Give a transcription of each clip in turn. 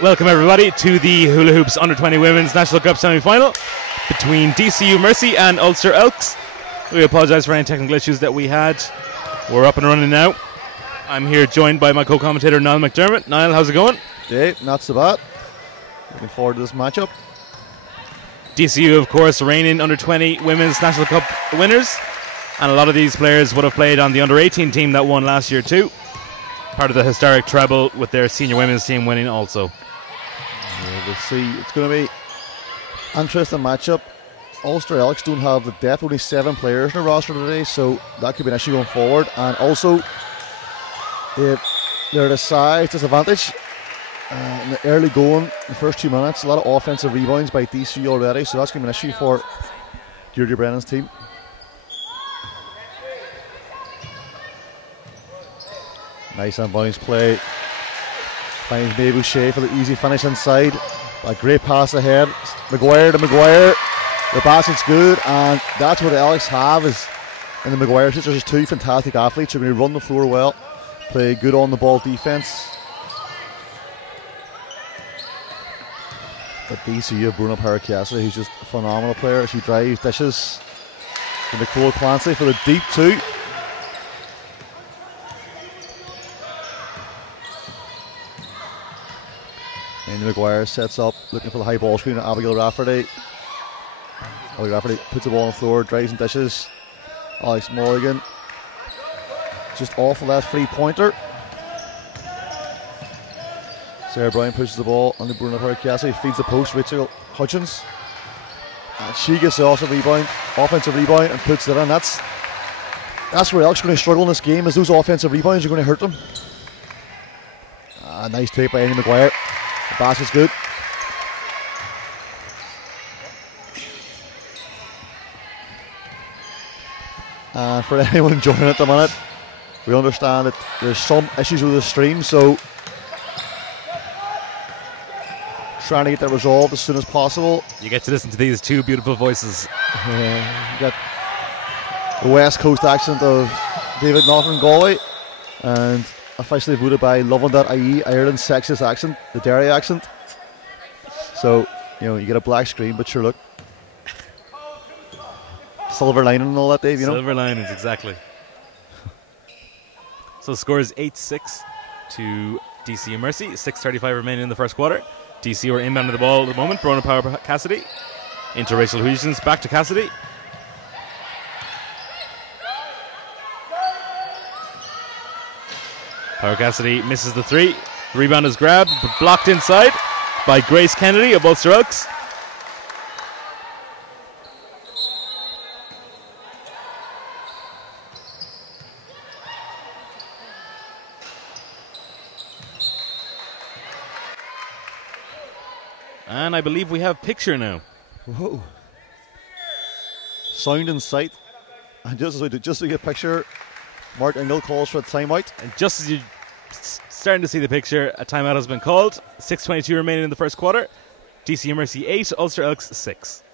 Welcome everybody to the Hula Hoops Under-20 Women's National Cup semi-final between DCU Mercy and Ulster Elks. We apologise for any technical issues that we had. We're up and running now. I'm here joined by my co-commentator Niall McDermott. Niall, how's it going? Yeah, not so bad. Looking forward to this matchup. DCU, of course, reigning Under-20 Women's National Cup winners, and a lot of these players would have played on the Under-18 team that won last year too. Part of the historic treble with their senior women's team winning also. Yeah, we'll see. It's going to be an interesting matchup. Ulster Elks don't have the depth, only 7 players in the roster today, so that could be an issue going forward. And also, they're at a size disadvantage in the early going, the first 2 minutes. A lot of offensive rebounds by DCU already, so that's going to be an issue for Deirdre Brennan's team. Nice unbalanced play. Finds Maeve O'Shea for the easy finish inside. A great pass ahead. Maguire to Maguire. The basket's good, and that's what the Elks have is in the Maguire sisters. There's 2 fantastic athletes who are going to run the floor well, play good on the ball defense. But DCU have Bruna Paracasa, who's just a phenomenal player. She drives, dishes. And Nicole Clancy for the deep 2. And Maguire sets up, looking for the high ball screen at Abigail Rafferty. Abigail Rafferty puts the ball on the floor, drives and dishes. Alex Morgan just off of that 3-pointer. Sarah Brown pushes the ball on the Bruna Paracasa, feeds the post, Rachel Hutchins. And she gets the offensive rebound and puts it in. That's where Elks are going to struggle in this game, is those offensive rebounds are going to hurt them. Nice take by Annie Maguire. The basket's good. And for anyone enjoying it at the minute, we understand that there's some issues with the stream, so trying to get that resolved as soon as possible. You get to listen to these 2 beautiful voices. You got the West Coast accent of David Northern Galway, and officially voted by Lovin.ie, Ireland's sexiest accent, the Derry accent. So, you get a black screen, but sure, look. Silver lining and all that, Dave, Silver linings, exactly. So the score is 8-6 to DCU Mercy. 6:35 remaining in the first quarter. DCU are inbounding the ball at the moment. Brona Power Cassidy into Rachel Hughes, back to Cassidy. Power Cassidy misses the 3. The rebound is grabbed, but blocked inside by Grace Kennedy of Ulster Elks. And I believe we have picture now. Whoa. Sound and sight. And just to get a picture, Mark Ingle calls for a timeout. And just as you're starting to see the picture, a timeout has been called. 6:22 remaining in the first quarter. DCU Mercy 8, Ulster Elks 6.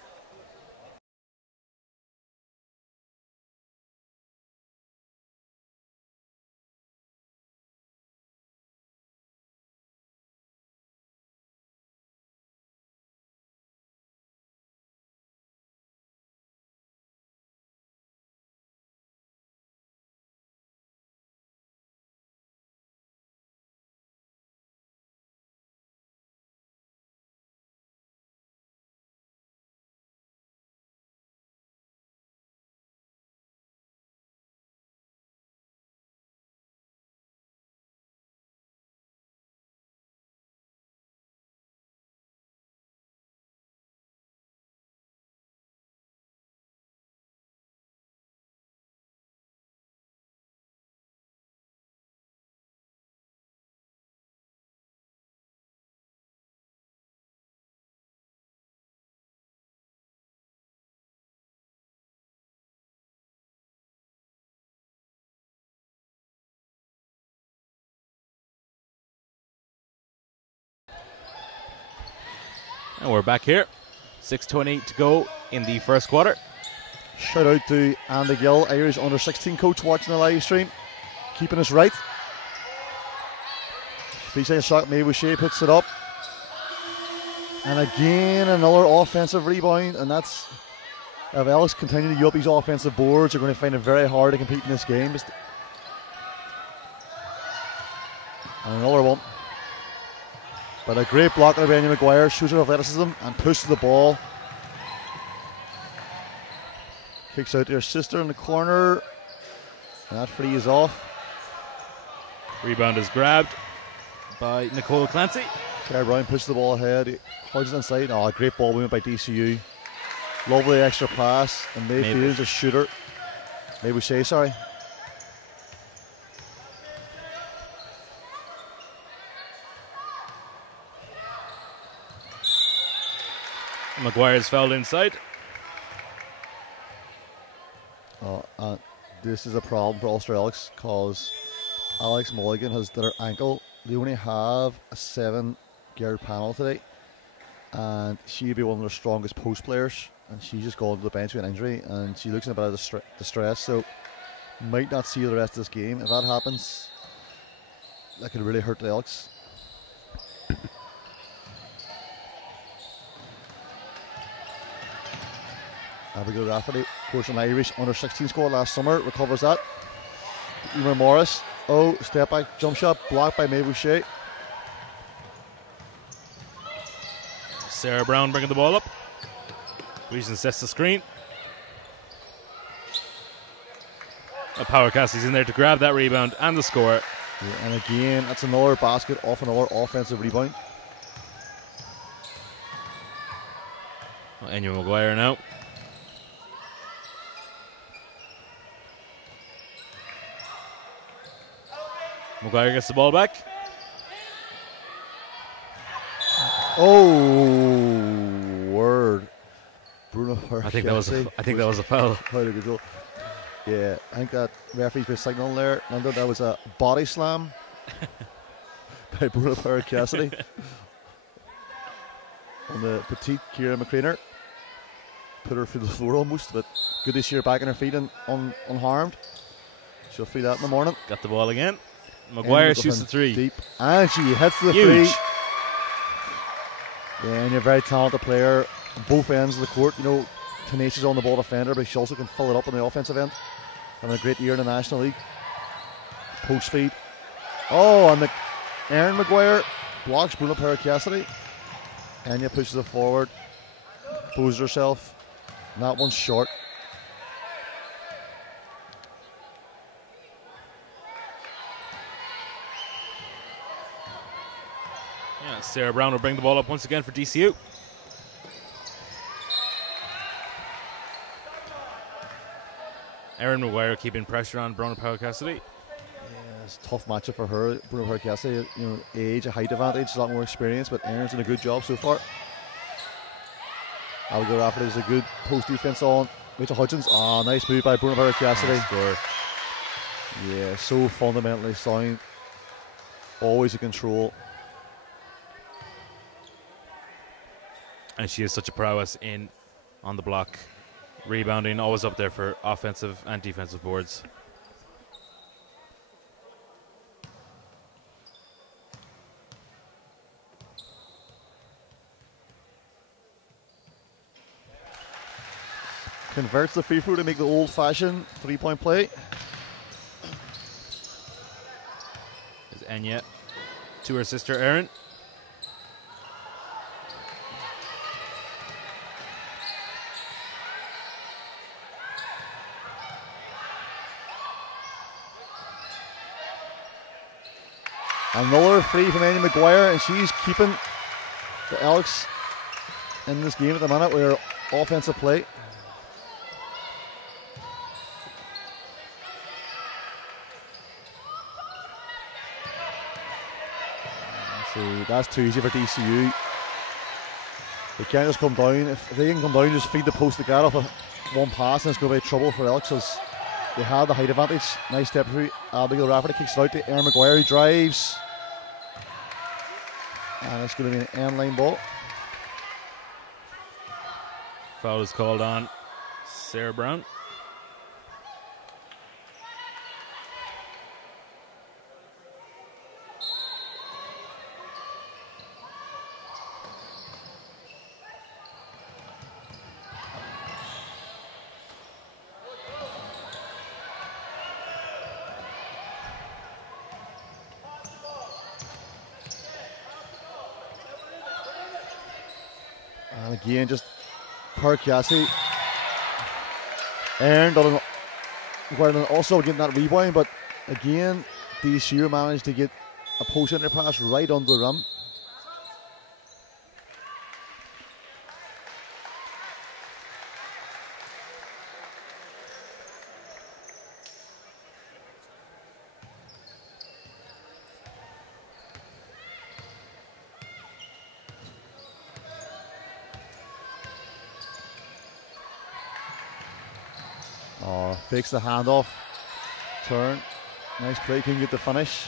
And we're back here. 6:28 to go in the first quarter. Shout out to Andy Gill, Irish under-16 coach, watching the live stream, keeping us right. Free shot, Maeve O'Shea puts it up. And again, another offensive rebound, and that's, if Elks continue to use up these offensive boards, they're going to find it very hard to compete in this game. And another one. But a great block by Benny Maguire, shows her athleticism and pushes the ball. Kicks out to her sister in the corner. And that free is off. Rebound is grabbed by Nicole Clancy. Sarah Brown pushes the ball ahead. Hodges inside. Oh, a great ball movement by DCU. Lovely extra pass. And Mayfield's a shooter. Maybe say sorry. Maguire's fouled inside. This is a problem for Ulster Elks because Alex Mulligan has done her ankle. They only have a 7-yard panel today, and she'd be one of their strongest post players, and she's just gone to the bench with an injury, and she looks in a bit of distress, so might not see her the rest of this game. If that happens, that could really hurt the Elks. Abigail Rafferty, of course, an Irish under-16 squad last summer, recovers that. Emer Morris, step back, jump shot, blocked by Mae Boucher. Sarah Brown bringing the ball up. Reason sets the screen. Power Cassie's in there to grab that rebound and the score. Yeah, and again, that's another basket off another offensive rebound. Enya Maguire now. Maguire gets the ball back. Oh, word! Bruno. I think that was a foul. How did it go? Yeah, I think that referee's been signaling there. I thought that was a body slam by Bruno Power Cassidy on the petite Ciara McCrainer. Put her through the floor almost, but good to see her back on her feet and unharmed. She'll feel that in the morning. Got the ball again. Maguire shoots the three. Deep. And she hits the Huge. three. Yeah, and you're a very talented player on both ends of the court. You know, tenacious on the ball defender, but she also can fill it up on the offensive end. Having a great year in the National League. Post feed. Oh, and Erin Maguire blocks Bruno Power Cassidy. Enya pushes it forward. Poses herself. And that one's short. Yeah, Sarah Brown will bring the ball up once again for DCU. Erin Maguire keeping pressure on Bruno Power Cassidy. Yeah, it's a tough matchup for her. Bruno Power Cassidy, you know, age, a height advantage, a lot more experience, but Erin's done a good job so far. Abigail Rafferty is a good post defense on Rachel Hutchins. Oh, nice move by Bruno Power Cassidy. Score. Yeah, so fundamentally sound. Always a control. And she has such a prowess on the block. Rebounding, always up there for offensive and defensive boards. Converts the free throw to make the old-fashioned three-point play. Is Enya to her sister Erin. Another free from Enya Maguire, and she's keeping the Elks in this game at the minute with her offensive play. So that's too easy for DCU. They can't just come down. If they can come down, just feed the post to get off one pass, and it's going to be trouble for Elks. They have the height advantage. Nice step through. Abigail Rafferty kicks it out to Erin Maguire, who drives. And it's going to be an end line ball. Foul is called on Sarah Brown. And again, just per Cassie. Aaron doesn't also getting that rebound, but again, DCU managed to get a post center pass right under the rim. Fakes the handoff. Turn. Nice play. Couldn't get the finish.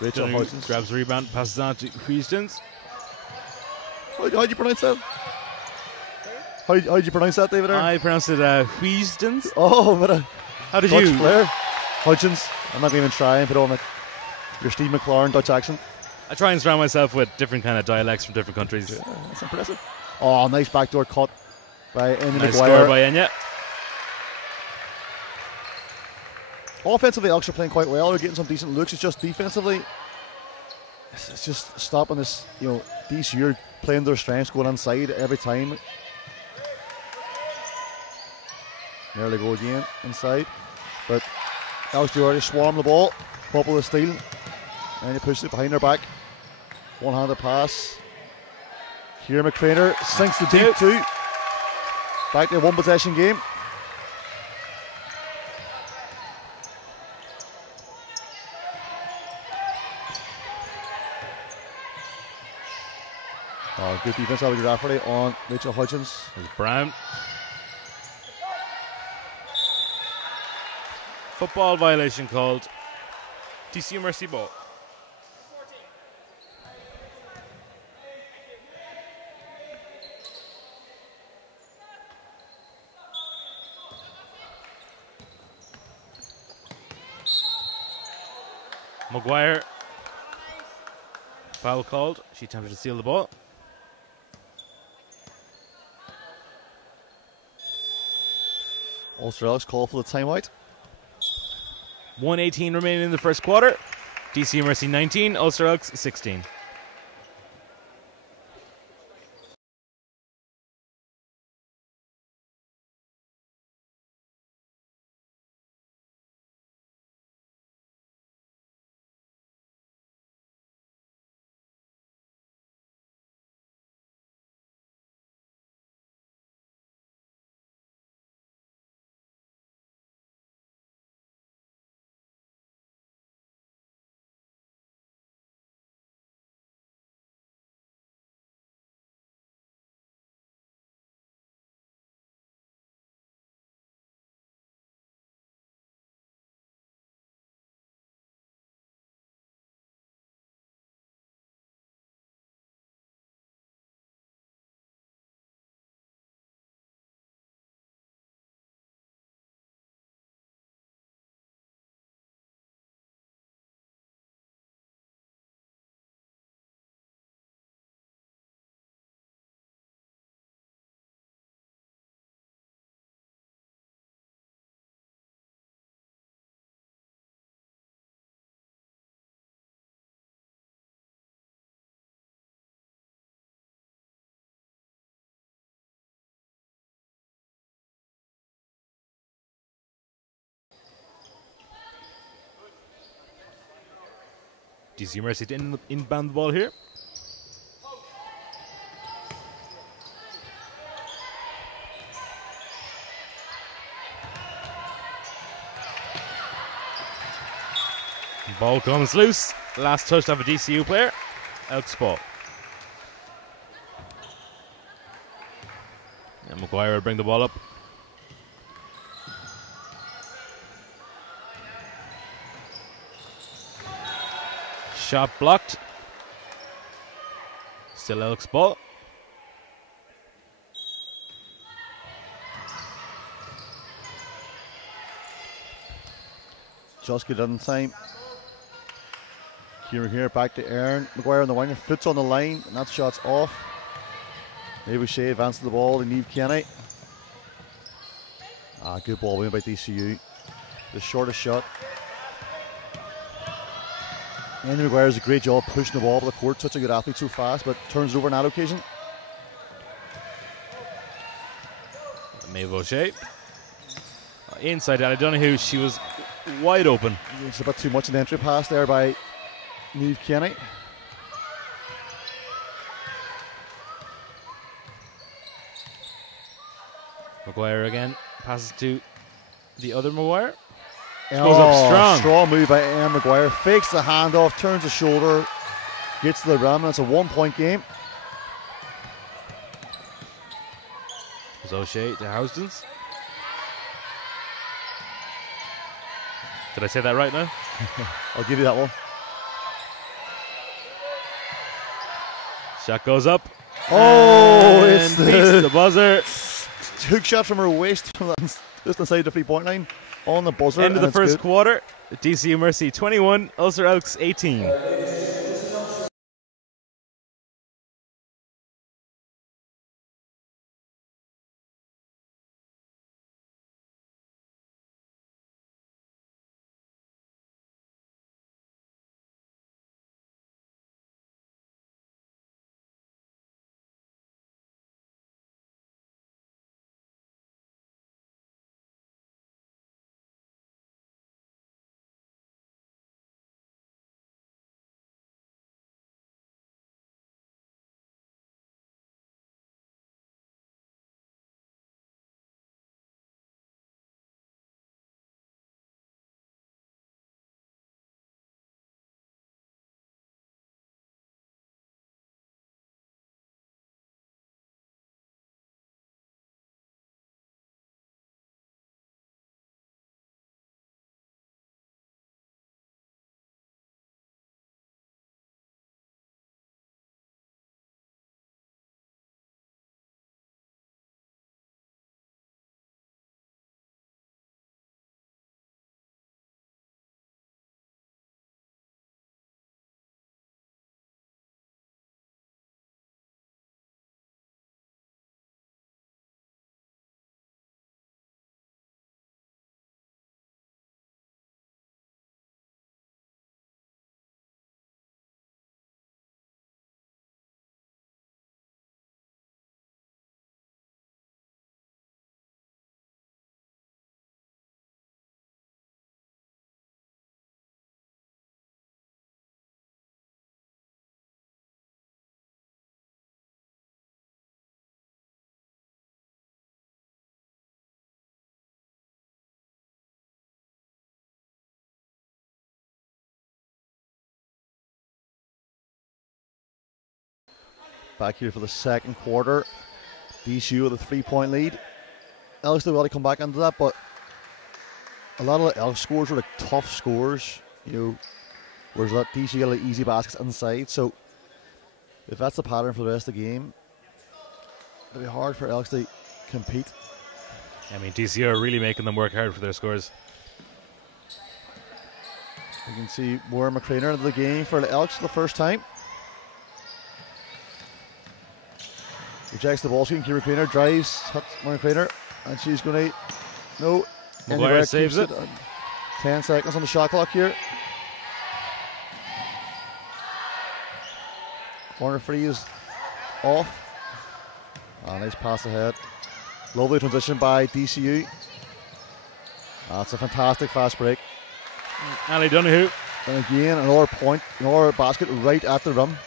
Rachel Hodgins grabs the rebound, passes on to Houstons. How do you pronounce that? How do you pronounce that, David? I pronounce it Houstons. Oh, what a how did Dutch you? Flair. Hodgins. I'm not even trying. Put on your Steve McLaren Dutch accent. I try and surround myself with different kind of dialects from different countries. Yeah, that's impressive. Oh, nice backdoor cut by Enya Nice Maguire. score by Enya. Offensively, Elks are playing quite well. They're getting some decent looks. It's just defensively, it's just stopping this. DCU are playing their strengths, going inside every time. There they go again, inside. But Elks do already swarm the ball, pop of the steal, and he pushes it behind their back. One-handed pass. Here McCrainer sinks the deep two. Back to a one-possession game. Good defense out of Rafferty on Rachel Hodgins. There's Brown. Football violation called. DCU mercy ball. Maguire. Foul called. She attempted to steal the ball. Ulster Elks call for the timeout. 1:18 remaining in the first quarter. DCU Mercy 19, Ulster Elks 16. DCU Mercy to inbound the ball here. Ball comes loose. Last touch of a DCU player. Elks ball. And Maguire will bring the ball up. Shot blocked. Still Elks ball. Just get in time. Here, back to Aaron. Maguire on the wing, foot's on the line, and that shot's off. Maybe Shea advances the ball to Niamh Kenny. Good ball win by DCU. The shortest shot. Andy Maguire does a great job pushing the ball up the court. Such a good athlete, so fast, but turns it over on that occasion. Maeve O'Shea. Inside Ali Donoghue, she was wide open. It's a bit too much an entry pass there by Niamh Kenny. Maguire again, passes to the other Maguire. Goes up strong. Strong move by Anne Maguire. Fakes the handoff, turns the shoulder, gets to the rim, and it's a 1-point game. There's O'Shea to Houston's. Did I say that right now? I'll give you that one. Shot goes up. Oh, it's the buzzer. Hook shot from her waist, just inside the 3-point line on the buzzer. End of the first quarter. DCU Mercy 21, Ulster Elks 18. Back here for the second quarter. DCU with a 3-point lead. Elks did well to come back into that, but a lot of the Elks scores were like tough scores, whereas that DCU had like easy baskets inside. So if that's the pattern for the rest of the game, it'll be hard for Elks to compete. I mean, DCU are really making them work hard for their scores. You can see Moira McCrainer into the game for the Elks for the first time. Rejects the ball screen. Kira McCrainer drives, hits Moira McCrainer, and she's going to. No. Maguire saves it. 10 seconds on the shot clock here. Corner free is off. Nice pass ahead. Lovely transition by DCU. That's a fantastic fast break. Ali Donoghue. And again, another point, another basket right at the rim.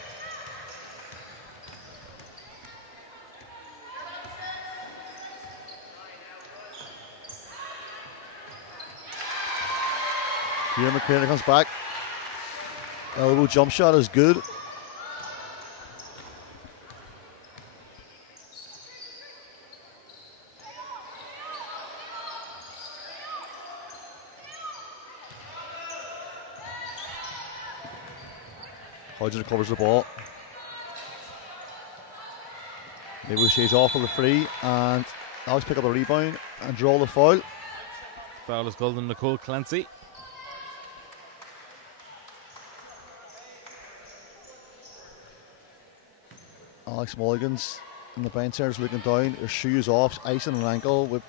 Here McCrainer comes back. Elbow jump shot is good. Hodges recovers the ball. Maybe Shea's off for the free, and Alex pick up the rebound and draw the foul. Foul is called on Nicole Clancy. Alex Mulligan's in the bench there, is looking down. Her shoes off, icing an ankle. We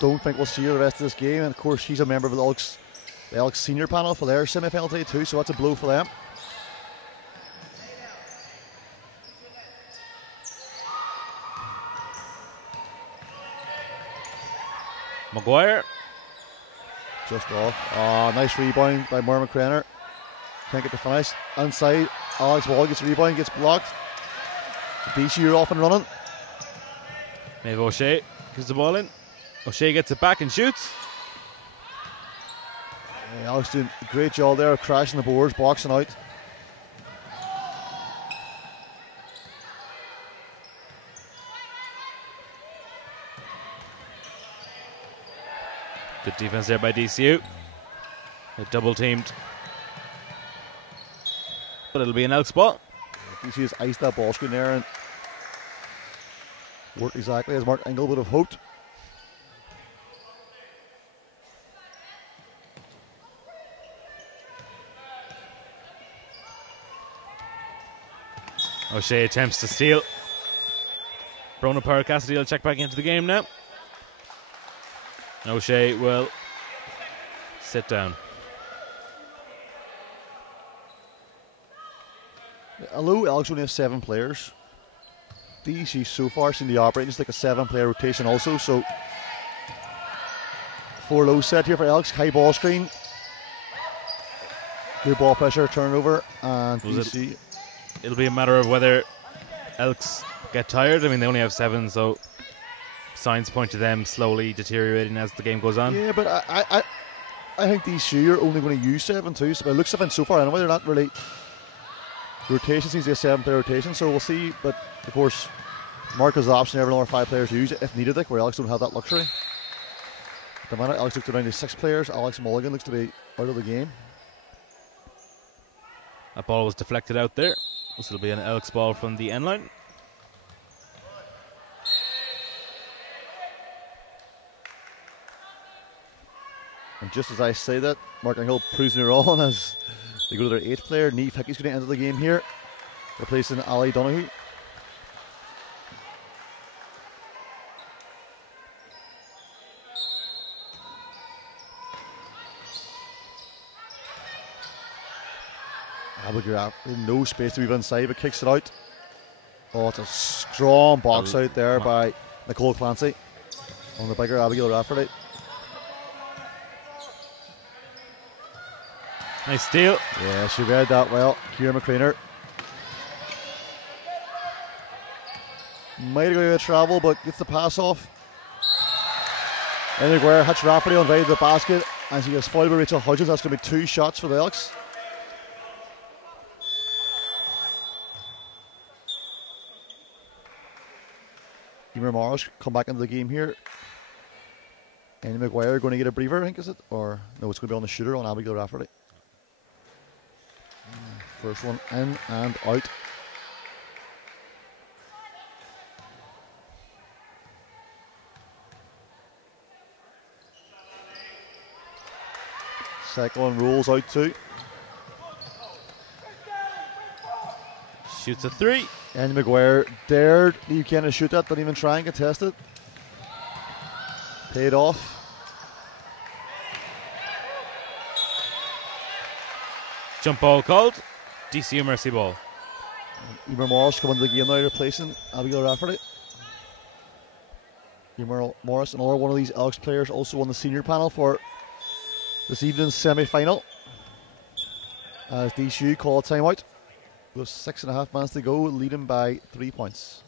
don't think we'll see her the rest of this game. And of course, she's a member of the Elks senior panel for their semi-final today too, so that's a blow for them. Maguire. Just off. Nice rebound by Moore McCrenner. Can't get the finish. Inside, Alex Wall gets a rebound, gets blocked. DCU off and running. Maybe O'Shea gives the ball in. O'Shea gets it back and shoots. Alex doing a great job there, crashing the boards, boxing out. Good defense there by DCU. They double teamed. But it'll be an Elks ball. DCU has iced that ball screen there and worked exactly as Mark Engel would have hoped. O'Shea attempts to steal. Brona Power Cassidy will check back into the game now. O'Shea will sit down. Although Elks only have 7 players, DC so far seem to operate just like a 7-player rotation also, so 4 low set here for Elks, high ball screen, good ball pressure, turnover, and DC. It'll be a matter of whether Elks get tired. I mean, they only have 7, so signs point to them slowly deteriorating as the game goes on. Yeah, but I think DC are only going to use 7 too, so it looks like so far anyway, they're not really. Rotation seems to be a 7-player rotation, so we'll see. But of course, Mark has the option every another 5 players to use it if needed, like where Alex don't have that luxury. At the minute, Alex looks to down to 6 players. Alex Mulligan looks to be out of the game. That ball was deflected out there. This will be an Elks ball from the end line. And just as I say that, Mark Engel proves me wrong as they go to their 8th player. Niamh Hickey's going to enter the game here, replacing Ali Donoghue. Abigail, no space to move inside, but kicks it out. Oh, it's a strong box out there by Nicole Clancy on the bigger Abigail Rafferty. Nice steal. Yeah, she read that well. Ciara McCrainer might have got out of travel, but gets the pass off. And Maguire hits Rafferty on the way to the basket, and she gets fouled by Rachel Hodges. That's going to be 2 shots for the Elks. Emer Morris come back into the game here. And Maguire going to get a breather, I think, is it? Or no, it's going to be on the shooter on Abigail Rafferty. First one in and out. Second one rolls out too. Shoots a 3. And Maguire dared Lee Buchanan to shoot that, didn't even try and contest it. Paid off. Jump ball called. DCU mercy ball. Emer Morris coming into the game now, replacing Abigail Rafferty. Emer Morris, another one of these Elks players, also on the senior panel for this evening's semi-final. As DCU call a timeout with 6.5 minutes to go, leading by 3 points.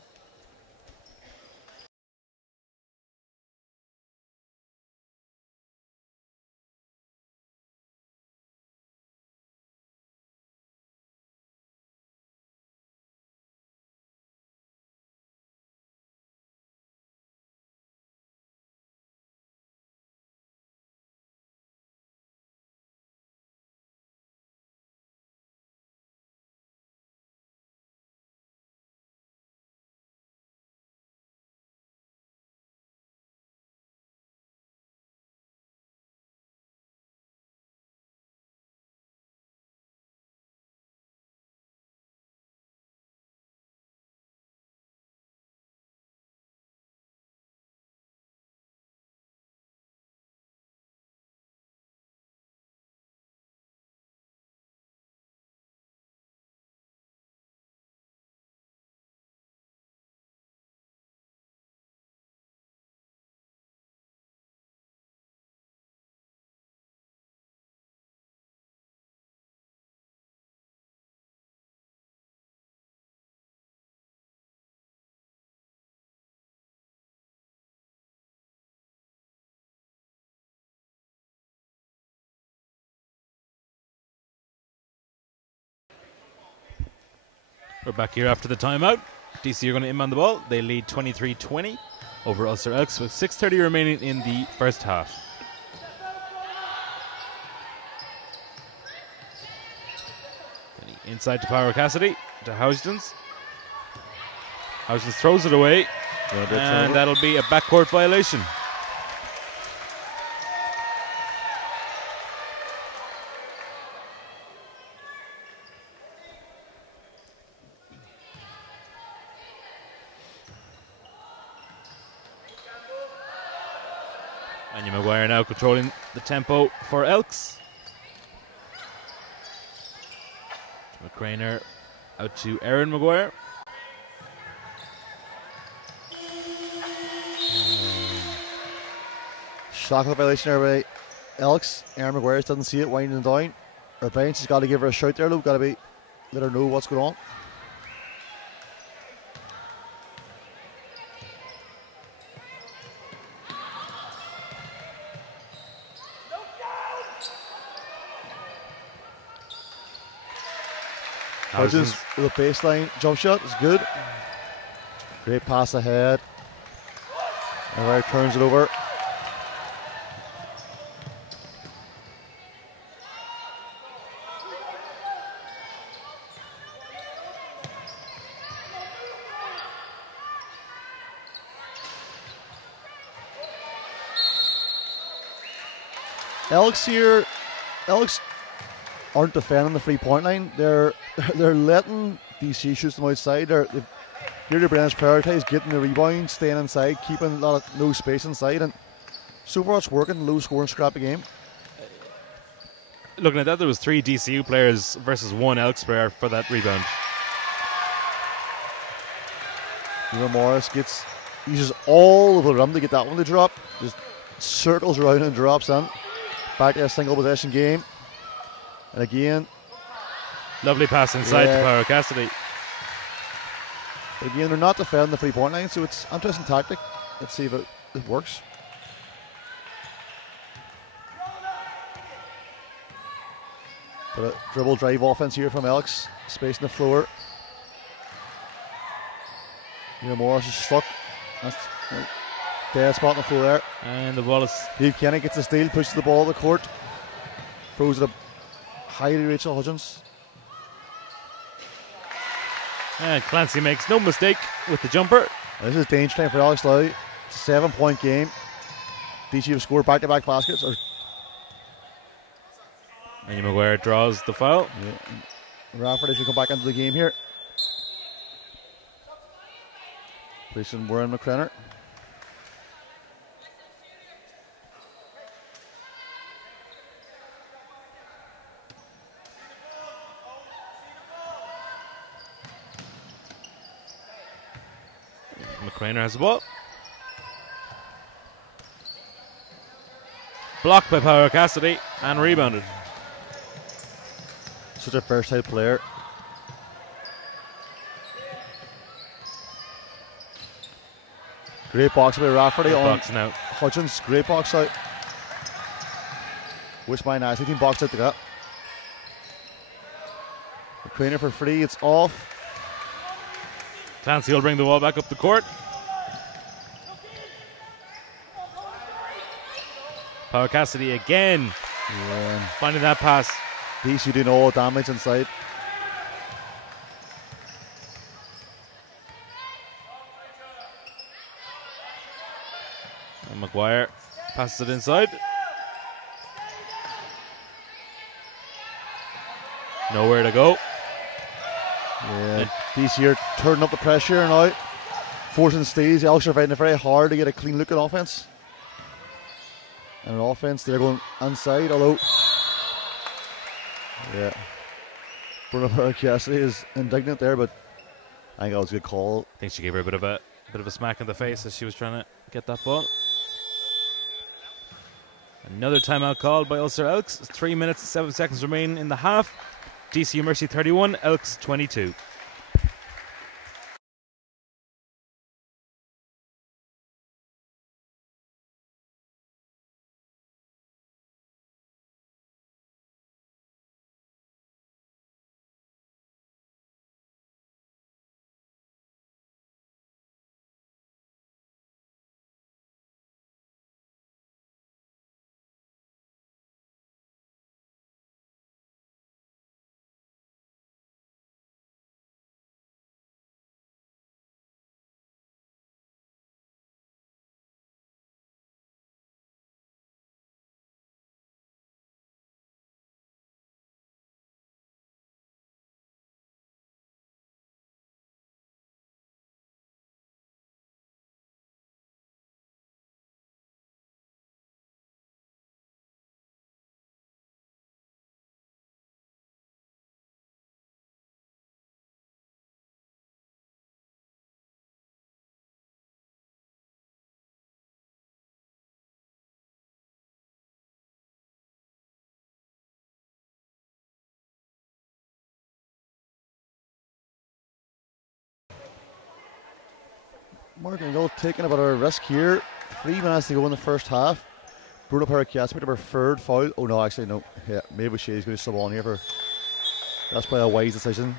We're back here after the timeout. DC are going to inbound the ball. They lead 23-20 over Ulster Elks with 6:30 remaining in the first half. Inside to Power Cassidy, to Housdens. Housdens throws it away, and that'll be a backcourt violation. Anya Maguire now controlling the tempo for Elks. McCrainer out to Aaron Maguire. Shot violation there by Elks. Aaron Maguire doesn't see it, winding down. Our bench has got to give her a shout there, Luke. Got to let her know what's going on. Hodges with a baseline jump shot is good. Great pass ahead. Maguire turns it over. Elks aren't defending the 3-point line. They're letting DC shoot them outside. Their branch prioritize getting the rebound, staying inside, keeping a lot of no space inside, and so far it's working. Low scoring, scrappy game. Looking at that, there was 3 DCU players versus 1 Elks player for that rebound. Morris uses all of the rim to get that one to drop. Just circles around and drops in. Back to a single possession game. And again, lovely pass inside to Power Cassidy. Again, they're not defending the 3-point line, so it's an interesting tactic. Let's see if it works. But a dribble drive offense here from Elks. Space in the floor. Morris is stuck. That's dead spot on the floor there. And the ball is. Dave Kenny gets the steal, pushes the ball to the court. Throws it up high to Rachel Hudgens. And Clancy makes no mistake with the jumper. This is danger time for Alex Lowe. It's a 7-point game. DC have scored back-to-back baskets. And Maguire draws the foul. Yeah. Rafferty should come back into the game here. Placing Warren McCrenner. McCrainer has the ball. Blocked by Power Cassidy and rebounded. Such a versatile player. Great box by Rafferty on out. Hutchins. Great box out. Wish my nasty team boxed out to that. McCrainer for free. It's off. Clancy will bring the ball back up the court. Power Cassidy again. Yeah. Finding that pass. DC doing all damage inside. And Maguire passes it inside. Nowhere to go. Yeah, DC are turning up the pressure now. Forcing steals. The Elks are fighting it very hard to get a clean look at offense. And an offense, they're going inside, although. Yeah. Bruno Cassidy is indignant there, but I think that was a good call. I think she gave her a bit of a smack in the face as she was trying to get that ball. Another timeout called by Ulster Elks. 3 minutes and 7 seconds remaining in the half. DCU Mercy 31, Elks 22. Mark Engel taking a bit of a risk here. 3 minutes to go in the first half. Bruno Parakias picked up her third foul. Oh no, actually no. Yeah, maybe she's going to sub on here for. That's probably a wise decision.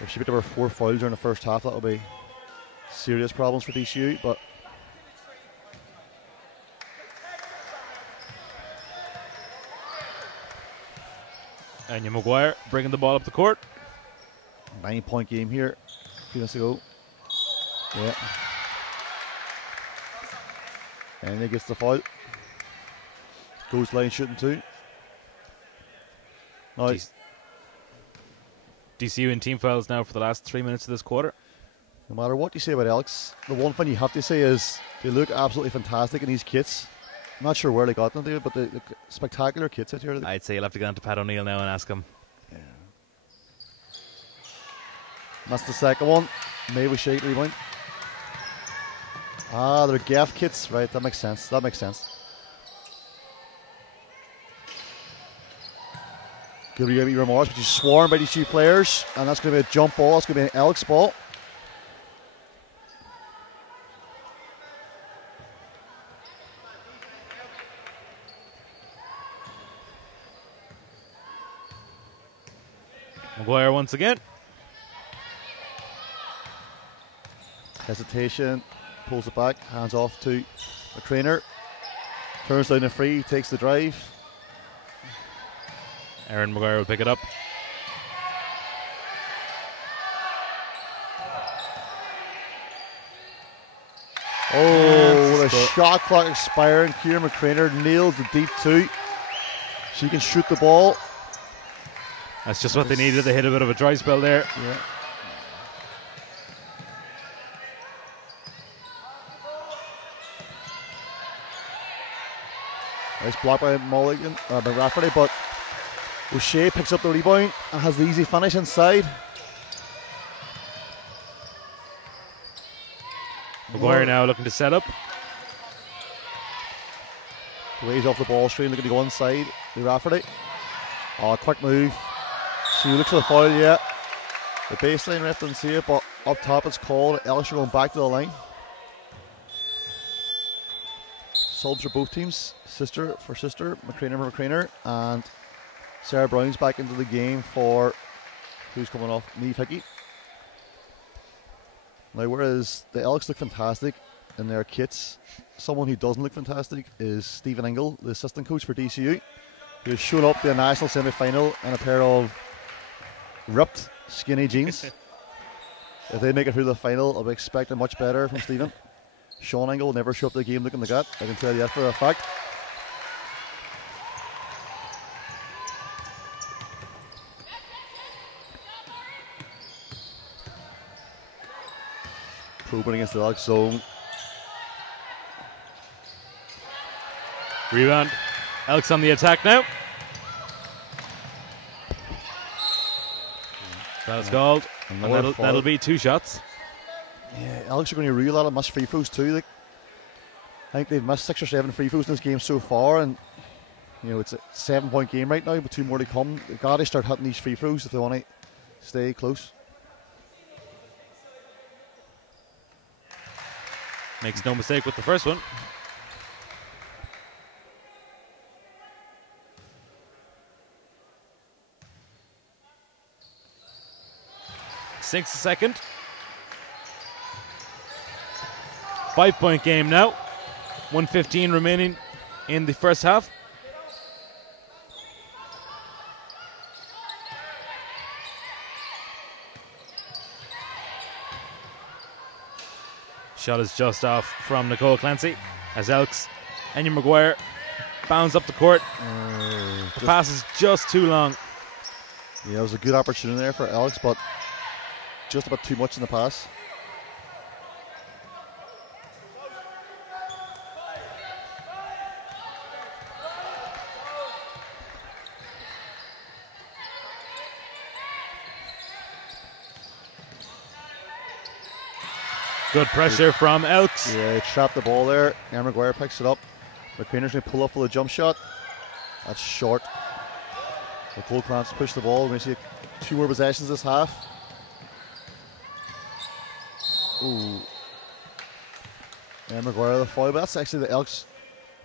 If she picked up her 4 fouls during the first half, that'll be serious problems for DCU. But Anya Maguire bringing the ball up the court. 9-point game here. 2 minutes to go. Yeah. And he gets the foul. Goes line shooting 2. Nice. DCU in team fouls now for the last 3 minutes of this quarter. No matter what you say about Elks, the one thing you have to say is they look absolutely fantastic in these kits. I'm not sure where they got them, but they look spectacular kits out here. I'd say you'll have to go down to Pat O'Neill now and ask him. Yeah. That's the second one. Maybe shake rewind. Ah, they're gaff kits, right? That makes sense. That makes sense. Good remorse, but he's swarmed by these 2 players, and that's going to be a jump ball. That's going to be an Elks ball. Maguire once again. Hesitation, pulls it back, hands off to a trainer. Turns down the free, takes the drive. Aaron Maguire will pick it up. Oh, the shot clock expiring. Kieran McCrainer nails the deep 2. She can shoot the ball. That's just what they needed. They hit a bit of a dry spell there. Yeah. Nice block by Mulligan, by Rafferty, but O'Shea picks up the rebound and has the easy finish inside. Maguire now looking to set up. Waves off the ball screen, looking to go inside. The Rafferty. Oh, quick move. She looks for the foul, yeah. The baseline ref didn't see it, but up top it's called. Elks are going back to the line. Subs for both teams. Sister for Sister, McCrainer for McCrainer, and Sarah Brown's back into the game for who's coming off? Neve Hickey. Now, whereas the Elks look fantastic in their kits, someone who doesn't look fantastic is Stephen Ingle, the assistant coach for DCU, who has shown up to a national semi-final in a pair of ripped, skinny jeans. If they make it through the final, I'll be expecting much better from Stephen. Sean Ingle will never show up to the game looking like that. I can tell you that for a fact. Probing against the Elks zone. Rebound. Elks on the attack now. Foul's called. And that'll be 2 shots. Yeah, Elks are going to reel out of miss free throws too. Like, I think they've missed 6 or 7 free throws in this game so far, and you know it's a 7-point game right now, but 2 more to come. They've got to start hitting these free throws if they want to stay close. Makes no mistake with the first one. Sinks a second. 5-point game now. 1:15 remaining in the first half. Shot is just off from Nicole Clancy as Elks. Anya Maguire bounds up the court. The pass is just too long. Yeah, it was a good opportunity there for Elks, but just about too much in the pass. Good pressure from Elks. Yeah, he trapped the ball there. Aaron Maguire picks it up. McCrainer's going to pull up for the jump shot. That's short. Nicole Clancy push the ball. We're going to see 2 more possessions this half. Ooh. Maguire the foul, but that's actually the Elks'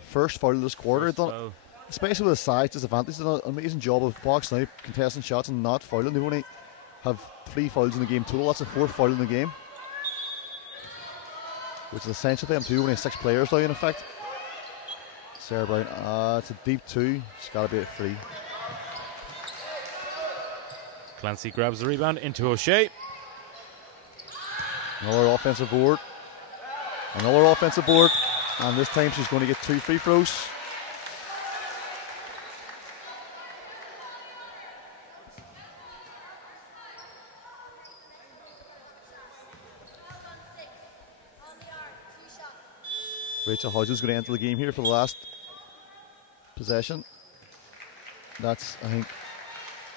first foul of this quarter. First Done, foul. especially with the size disadvantage. They've done an amazing job of boxing out, contesting shots, and not fouling. They only have 3 fouls in the game total. That's the 4th foul in the game, which is essential for them too. Only 6 players now in effect. Sarah Brown, it's a deep 2. It's got to be at 3. Clancy grabs the rebound into O'Shea. Another offensive board. Another offensive board. And this time she's going to get 2 free throws. Rachel Hodges is going to enter the game here for the last possession. That's, I think,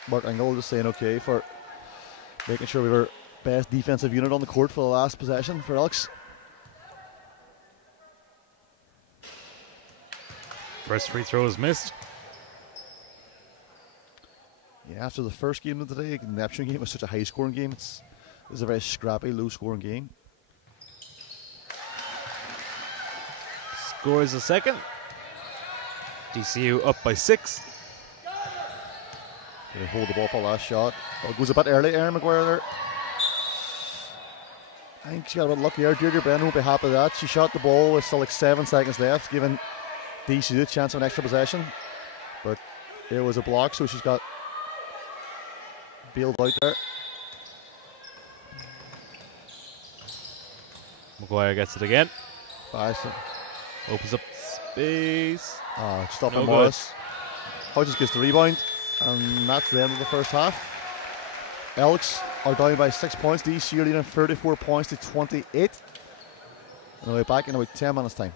Mark Engel just saying okay for making sure we were best defensive unit on the court for the last possession for Elks. First free throw is missed. Yeah, after the first game of the day, the Neptune game was such a high scoring game. It's a very scrappy, low scoring game. Scores a second. DCU up by 6. They hold the ball for the last shot. Oh, it goes a bit early, Erin Maguire there. I think she got a bit lucky there. Deirdre Brennan won't be happy with that. She shot the ball with still like 7 seconds left, giving DCU a chance of an extra possession. But there was a block, so she's got bailed out there. Maguire gets it again. Bison. Opens up space. Just off No on good. Morris. Hodges gets the rebound, and that's the end of the first half. Elks are down by 6 points. DCU are leading 34 points to 28. And they'll be back in about 10 minutes' time.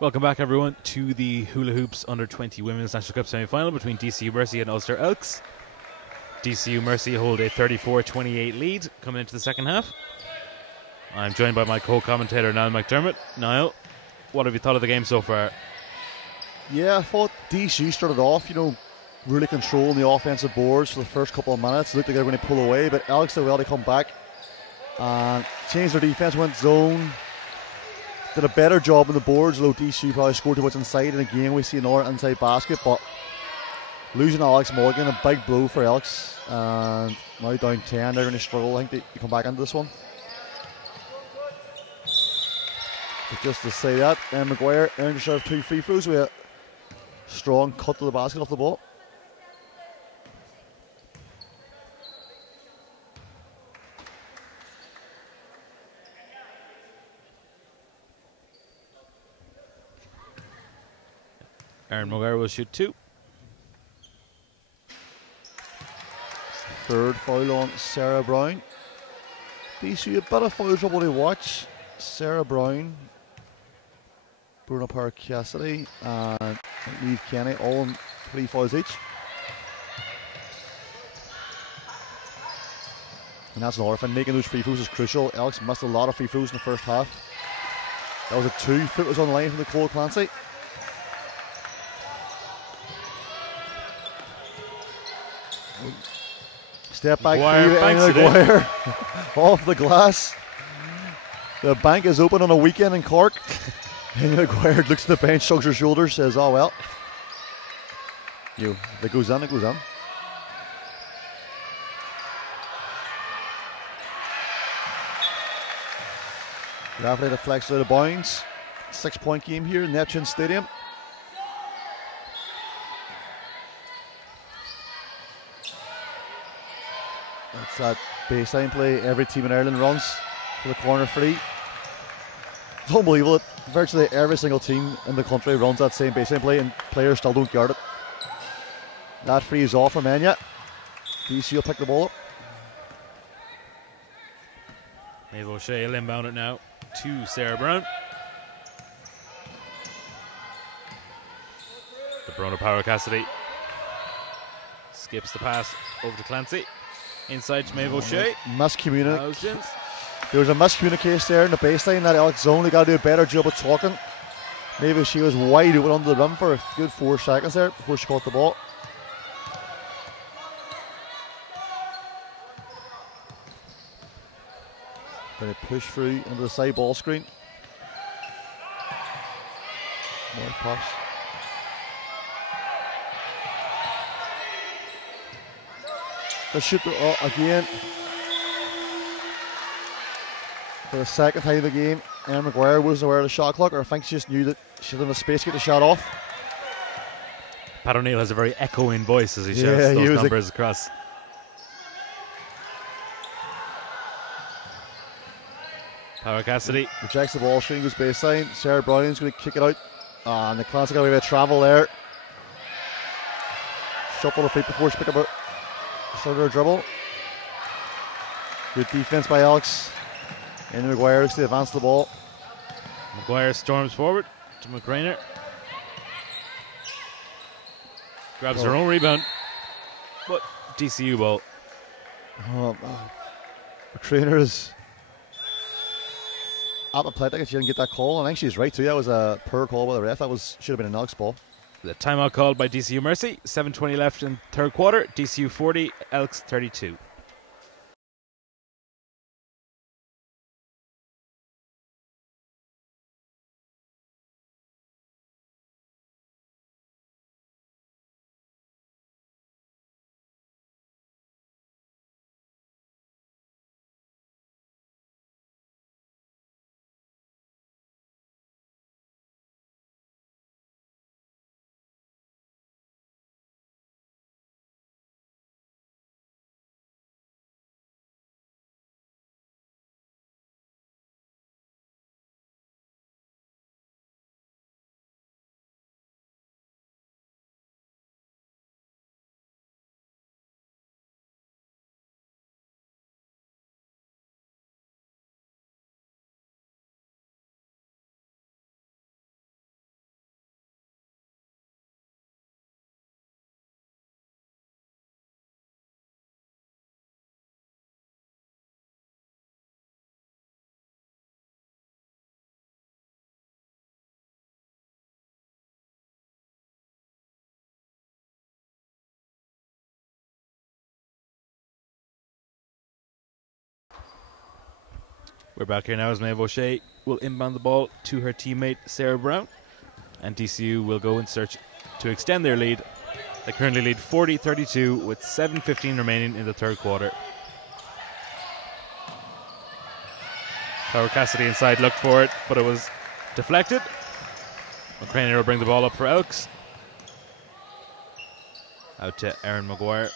Welcome back, everyone, to the Hula Hoops Under-20 Women's National Cup semi-final between DCU Mercy and Ulster Elks. DCU Mercy hold a 34-28 lead coming into the second half. I'm joined by my co-commentator, Niall McDermott. Niall, what have you thought of the game so far? Yeah, I thought DCU started off, really controlling the offensive boards for the first couple of minutes. It looked like they were going to pull away, but Elks did well to come back and change their defence, went zone. Did a better job on the boards, though DCU probably scored too much inside. And again, we see another inside basket, but losing Alex Morgan, a big blow for Elks. And now down 10, they're going to struggle. I think they come back into this one. But just to say that, Maguire earned herself 2 free throws with a strong cut to the basket off the ball. Aaron Maguire will shoot 2. Third foul on Sarah Brown. DCU a bit of foul trouble to watch. Sarah Brown, Bruno Power Cassidy, and Eve Kenny, all on 3 fouls each. And that's another thing, making those free throws is crucial. Elks missed a lot of free throws in the first half. That was a 2 foot was on the line from the Nicole Clancy. Step back Maguire off the glass. The bank is open on a weekend in Cork. And Maguire looks at the bench, shrugs her shoulders, says, "Oh well." If it goes on, it goes on. Referee deflects out of bounds. 6-point game here in Neptune Stadium. That's that baseline play every team in Ireland runs for the corner 3. It's unbelievable that virtually every single team in the country runs that same baseline play and players still don't guard it. That 3 is off from Enya. DC will pick the ball up. Maeve O'Shea will inbound it now to Sarah Brown. The Bruno Power Cassidy skips the pass over to Clancy. Inside to Maeve O'Shea. Miscommunication. There was a miscommunication there in the baseline. That Alex zone, they got to do a better job of talking. Maybe she was wide open under the rim for a good 4 seconds there before she caught the ball. Going to push through into the side ball screen. More pops. The shooter again. For the second time of the game, Erin Maguire wasn't aware of the shot clock, or I think she just knew that she had enough space to get the shot off. Pat O'Neill has a very echoing voice as he shouts those numbers across. Power Cassidy rejects the ball screen, goes baseline. Sarah Brown's going to kick it out. And the classic got away with travel there. Shuffle the feet before she picked up her dribble. Good defense by Alex. And Maguire looks to advance the ball. Maguire storms forward to McGrainer. Grabs her own rebound. But DCU ball. McGrainer is apoplectic if she didn't get that call. I think she's right too. That was a poor call by the ref. Should have been an Elks ball. The timeout called by DCU Mercy. 7:20 left in third quarter. DCU 40, Elks 32. We're back here now as Maeve O'Shea will inbound the ball to her teammate Sarah Brown, and DCU will go in search to extend their lead. They currently lead 40-32 with 7:15 remaining in the third quarter. Power Cassidy inside looked for it, but it was deflected. McCrainer will bring the ball up for Elks. Out to Erin Maguire.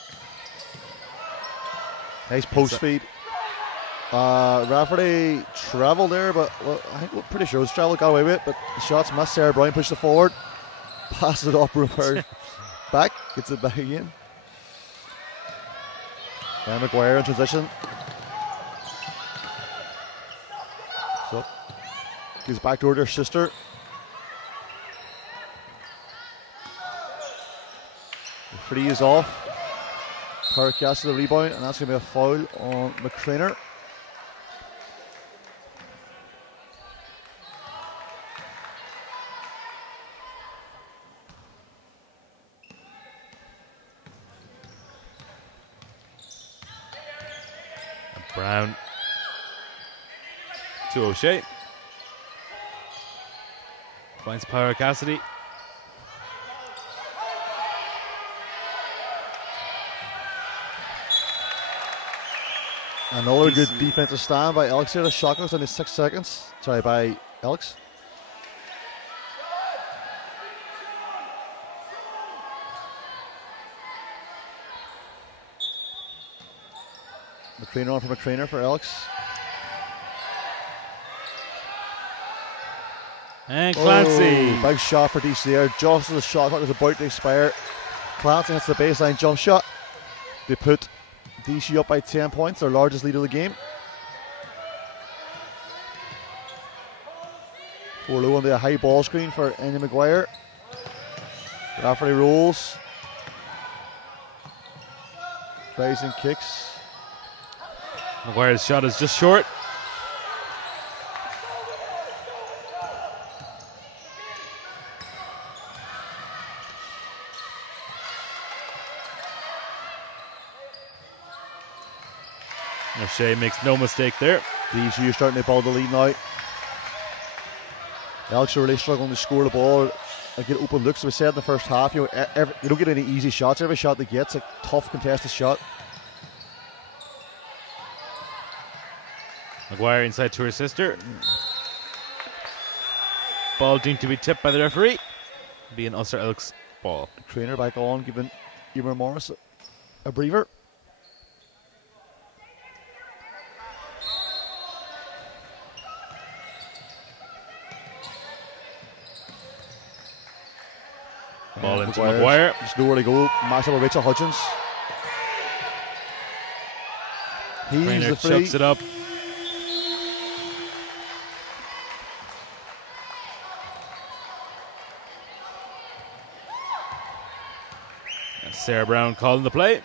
Nice post feed. Rafferty travelled there, but well, I think we're pretty sure it was travel, got away with it, but the shots missed. Sarah Brown pushed it forward, passes it up, Rupert back, gets it back again. And Maguire in transition. So, gives back door to her sister. The free is off. Power Cassidy the rebound, and that's going to be a foul on McCrainer. Brown to O'Shea. Finds Power Cassidy. Another good defensive stand by Elks here. The shot clock's only 6 seconds. Sorry, by Elks. McCrainer on for McCrainer for Elks. And Clancy. Oh, big shot for DC there. Just as the shot clock is about to expire, Clancy hits the baseline jump shot. They put DC up by 10 points, their largest lead of the game. 4-low on the high ball screen for Anya Maguire. Rafferty rolls. Drives and kicks. Maguire's shot is just short. O'Shea makes no mistake there. DCU starting to build the lead now. The Elks are really struggling to score the ball. I get open looks. We said in the first half, you don't get any easy shots. Every shot they get's a tough contested shot. Maguire inside to her sister. Ball deemed to be tipped by the referee. Be an Ulster Elks ball. Trainer back on, giving Emer Morris a breather. Ball into Maguire. Just nowhere to go. Match up with Rachel Hutchins. He's Trainer the free. chucks it up. And Sarah Brown calling the play.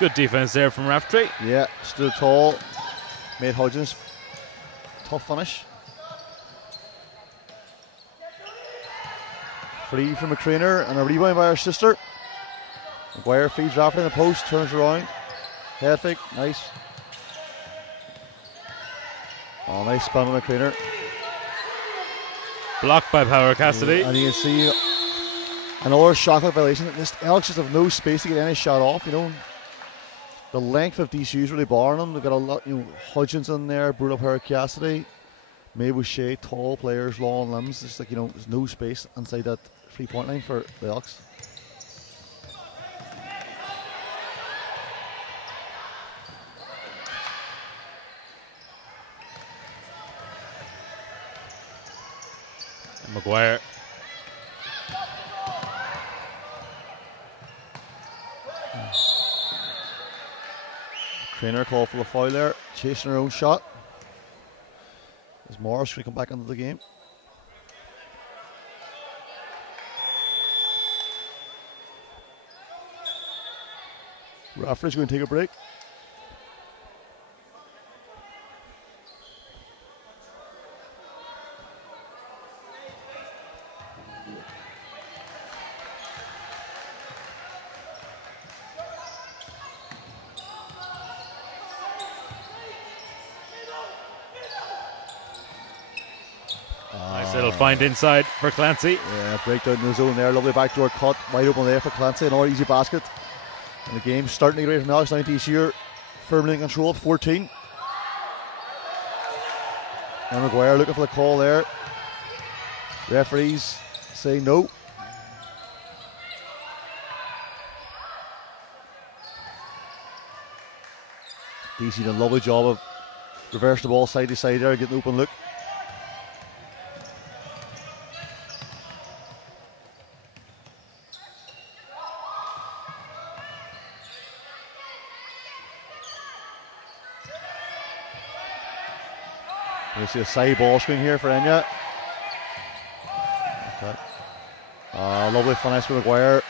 Good defense there from Rafferty. Yeah, stood tall. Made Hutchins. Tough finish. Free from McCrainer and a rebound by her sister. Maguire feeds Rafferty in the post, turns around. Head fake, nice. Oh, nice spin on McCrainer. Blocked by Power Cassidy. And you can see another shot clock violation. This Elks just have no space to get any shot off, you know. The length of DCU is really barring them. They've got a lot, you know, Hutchins in there, Brutal Power Cassidy, Maeve O'Shea, tall players, long limbs. It's like, you know, there's no space inside that 3-point line for the Elks. And Maguire. Trainer call for the foul there, chasing her own shot. As Morris will come back into the game. Rafferty's going to take a break. find inside for Clancy. Yeah, breakdown in the zone there. Lovely backdoor cut. Wide open there for Clancy. Another easy basket. And the game starting to get away from Elks. Now DCU firmly in control, 14. And Maguire looking for the call there. Referees say no. DC did a lovely job of reversing the ball side to side there, getting an open look. We see a side ball screen here for Enya. Okay. Lovely finish with Maguire.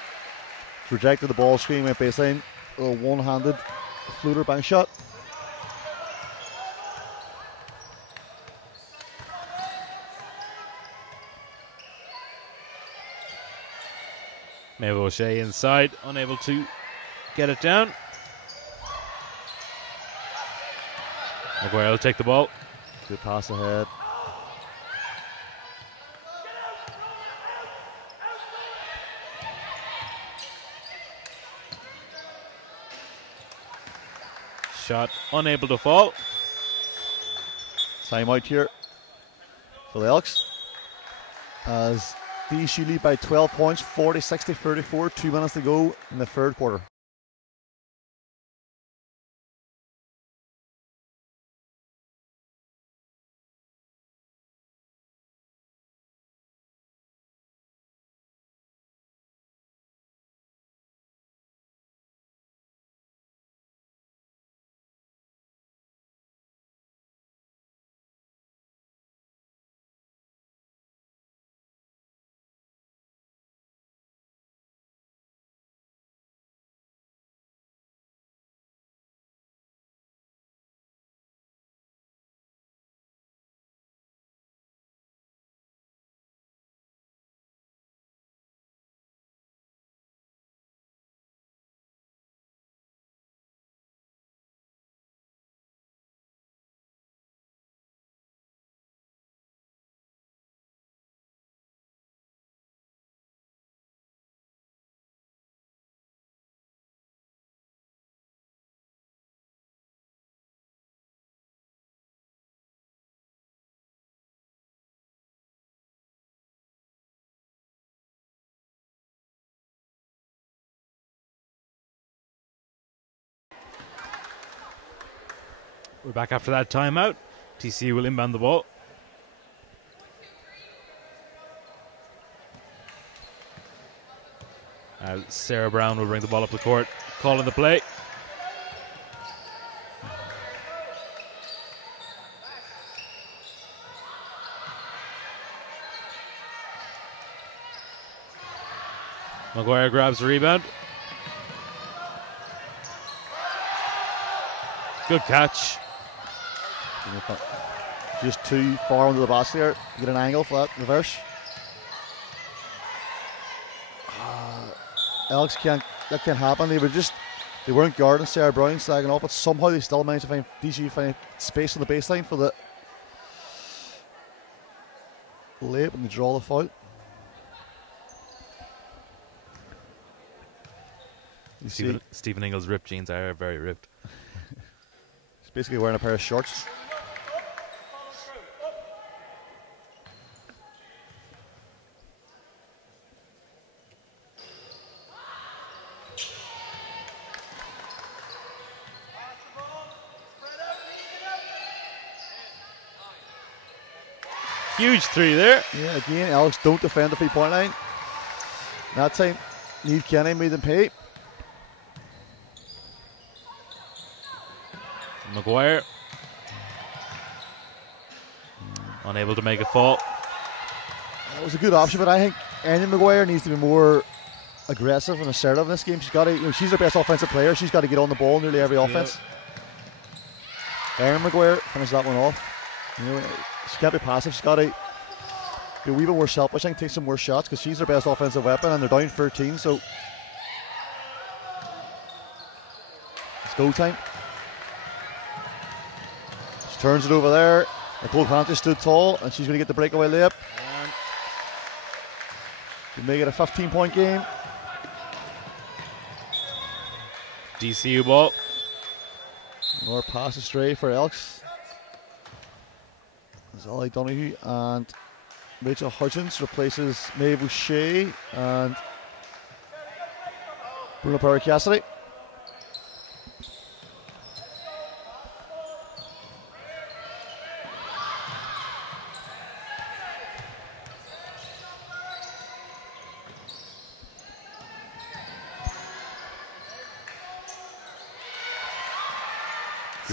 Rejected the ball screen, went baseline. A one-handed floater bank shot. Maybe O'Shea inside, unable to get it down. Maguire will take the ball. Good pass ahead. Shot unable to fall. Time out here for the Elks. As DCU lead by 12 points, 40-60-34, 2 minutes to go in the third quarter. We're back after that timeout. DCU will inbound the ball. Sarah Brown will bring the ball up the court, calling the play. Maguire grabs the rebound. Good catch. Just too far under the basket there. Get an angle for that reverse. Elks that can't happen. They weren't guarding Sarah Brown slagging off, but somehow they still managed to find DCU find space on the baseline for the layup and they draw the foul. Stephen Ingles' ripped jeans are very ripped. He's basically wearing a pair of shorts. Huge three there. Yeah, again, Elks don't defend the 3-point line. That time, Neve Kenny made them pay. Maguire unable to make a fall. That was a good option, but I think Annie Maguire needs to be more aggressive and assertive in this game. She's got to, she's our best offensive player. She's got to get on the ball nearly every offense. Erin Maguire finished that one off. She can't be passive. She's got to be a wee bit more selfish. I think take some more shots because she's their best offensive weapon, and they're down 13. So it's go time. She turns it over there. Nicole Hunter stood tall, and she's going to get the breakaway layup. to make it a 15-point game. DCU ball. More pass astray for Elks. Ollie Donoghue and Rachel Hutchins replaces Maeve O'Shea and Bruno Power Cassidy.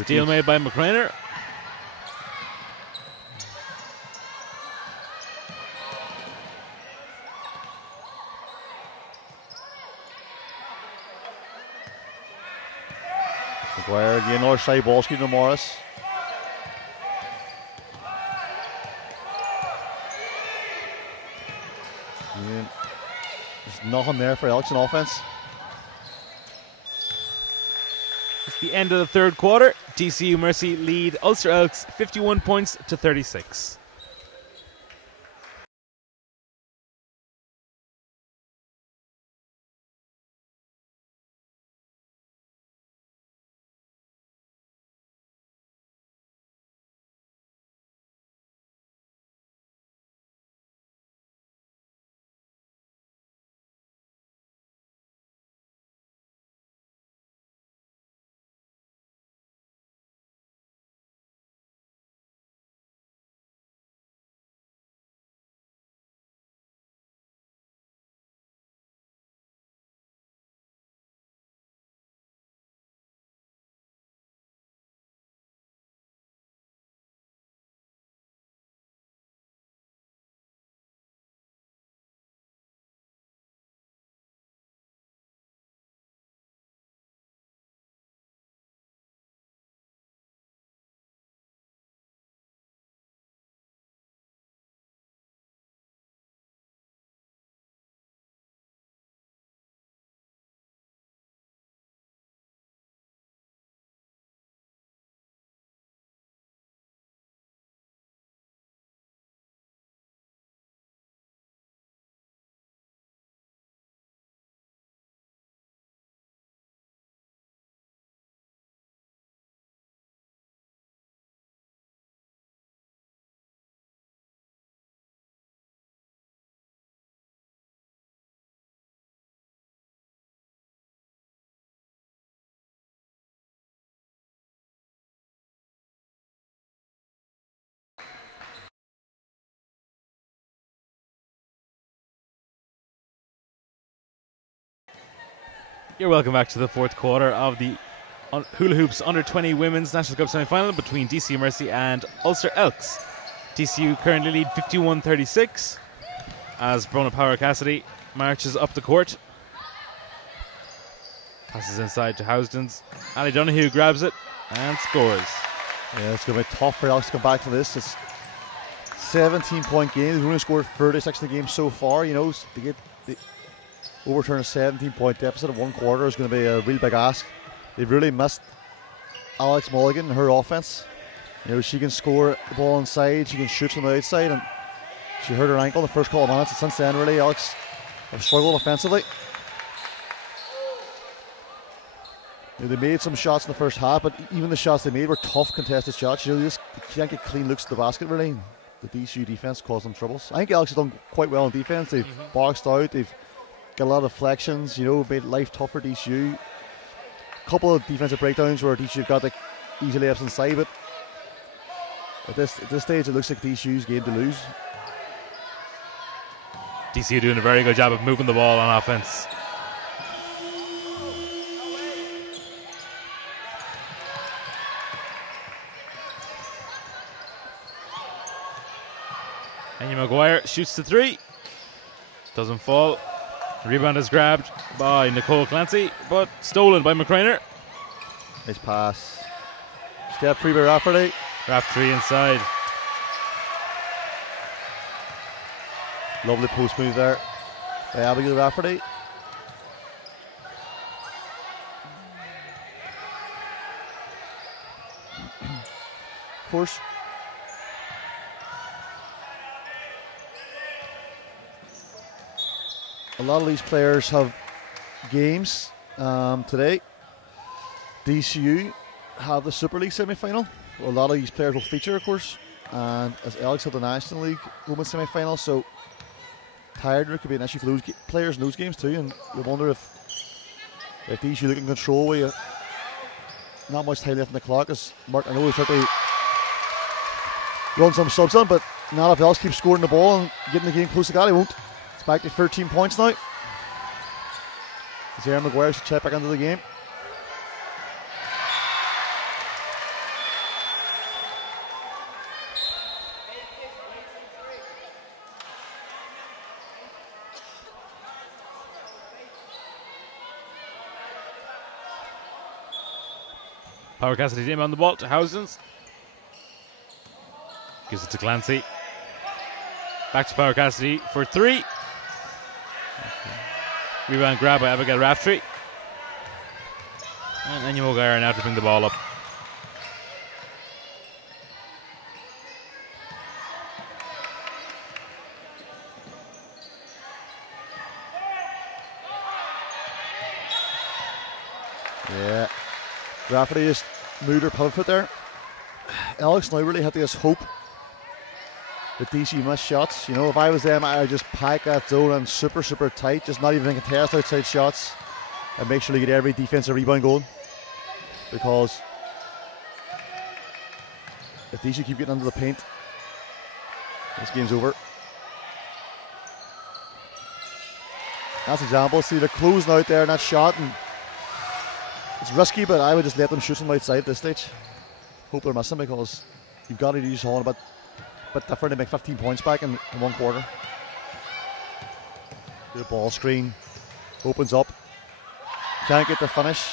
Steal made by McCrainer. McGuire again, another shy ball screen to Morris. Again, there's nothing there for Elks in offense. It's the end of the third quarter. DCU Mercy lead Ulster Elks 51 points to 36. You're welcome back to the fourth quarter of the Hula Hoops Under-20 Women's National Cup semi-final between DCU Mercy and Ulster Elks. DCU currently lead 51-36 as Brona Power Cassidy marches up the court. Passes inside to Housdens. Ali Donoghue grabs it and scores. Yeah, it's going to be tough for Elks to come back to this. It's 17-point game. They've only scored 36 in the game so far. You know, to overturn a 17-point deficit of one quarter is going to be a real big ask. They've really missed Alex Mulligan and her offense. You know, she can score the ball inside, she can shoot from the outside, and she hurt her ankle in the first couple of minutes, and since then really Alex have struggled offensively. You know, they made some shots in the first half, but even the shots they made were tough contested shots. You know, they can't get clean looks at the basket really. The DCU defense caused them troubles. I think Alex has done quite well in defense. They've boxed out, they've got a lot of deflections, you know, made life tough for DCU. A couple of defensive breakdowns where DCU got the easy layups inside, but at this stage it looks like DCU's game to lose. DCU doing a very good job of moving the ball on offense. Anya Maguire shoots the three. Doesn't fall. Rebound is grabbed by Nicole Clancy, but stolen by McCrainer. Nice pass. Step free by Rafferty. Rafferty inside. Lovely post move there by Abigail Rafferty. Of course. a lot of these players have games today. DCU have the Super League semi-final. A lot of these players will feature, of course, and as Elks have the National League Women's semi-final, so tired could be an issue for those players in those games too. And you wonder if DCU looking control with not much time left on the clock. As Mark, I know he's trying to run some subs on, but not if Elks keep scoring the ball and getting the game close to God, he won't. It's back to 13 points now. As Aaron Maguire should check back into the game. Power Cassidy team on the ball to Housens. Gives it to Clancy. Back to Power Cassidy for 3. Rebound grab by Abigail Raftree. And Enya Maguire now to bring the ball up. Yeah. Rafferty just moved her pivot foot there. Elks now really had to just hope that DC missed shots. You know, if I was them, I would just pack that zone and super tight, just not even contest outside shots, and make sure they get every defensive rebound going. Because if DC keep getting under the paint, this game's over. That's an example. See, they're closing out there in that shot, and it's risky, but I would just let them shoot them outside at this stage. Hope they're missing, because you've got to use Holland a bit different to make 15 points back in one quarter. The ball screen opens up. Can't get the finish.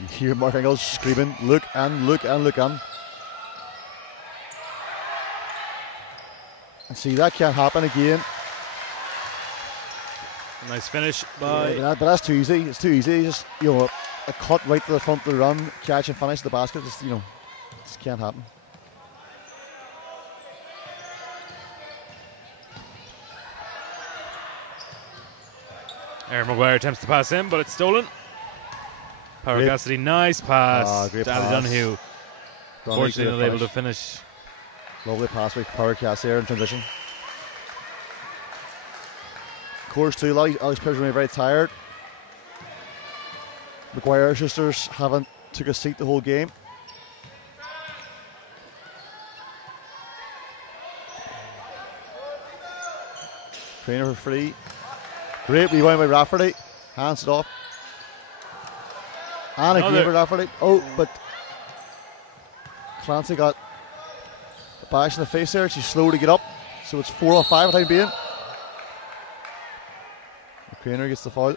You hear Mark Ingles screaming, look and look and look and. And see, that can't happen again. Nice finish by... Yeah, but that's too easy. It's too easy. Just, you know, a cut right to the front of the run, catch and finish the basket. Just, you know, just can't happen. Aaron Maguire attempts to pass in, but it's stolen. Power Cassidy, nice pass. Great to Ali pass. Donahue. Fortunately, not able to finish. Lovely pass by Power Cassidy there in transition. Of course, too, a lot of Alex players remain very tired. Maguire sisters haven't took a seat the whole game. Trainer for free. Great rebound by Rafferty. Hands it off. And again by Rafferty. Oh, but Clancy got a bash in the face there. She's slow to get up. So it's 4 on 5 at time being. Craner gets the foul.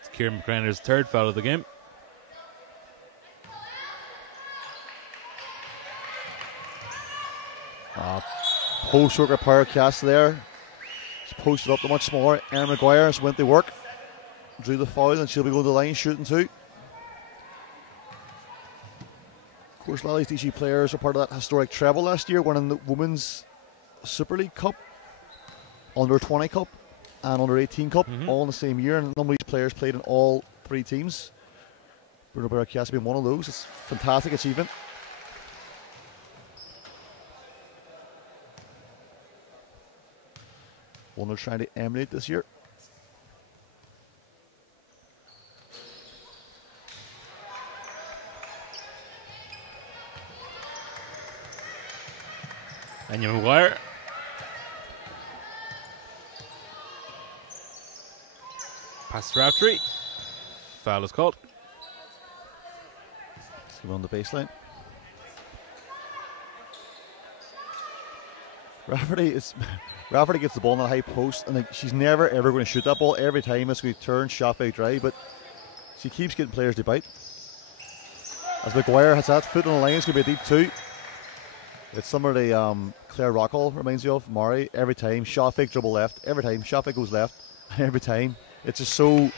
It's Kieran McCraner's third foul of the game. Post work at Power Cast there. She's posted up to much smaller. Aaron Maguire has went to work. Drew the foul, and she'll be going to the line shooting too. Of course, a lot of these DC players are part of that historic treble last year, winning the Women's Super League Cup, Under 20 Cup, and Under 18 Cup, all in the same year. And a number of these players played in all 3 teams. Bruno Baracas being one of those. It's a fantastic achievement. One they're trying to emulate this year. Enya Maguire. Pass to Raftree. Foul is called. Let's go on the baseline. Rafferty gets the ball in the high post, and she's never ever going to shoot that ball. Every time it's going to turn, shot fake drive, but she keeps getting players to bite. As Maguire has that foot on the line, it's going to be a deep 2. It's similar to Claire Rockall reminds you of Murray. Every time shot fake, dribble left. Every time shot fake goes left. Every time it's just so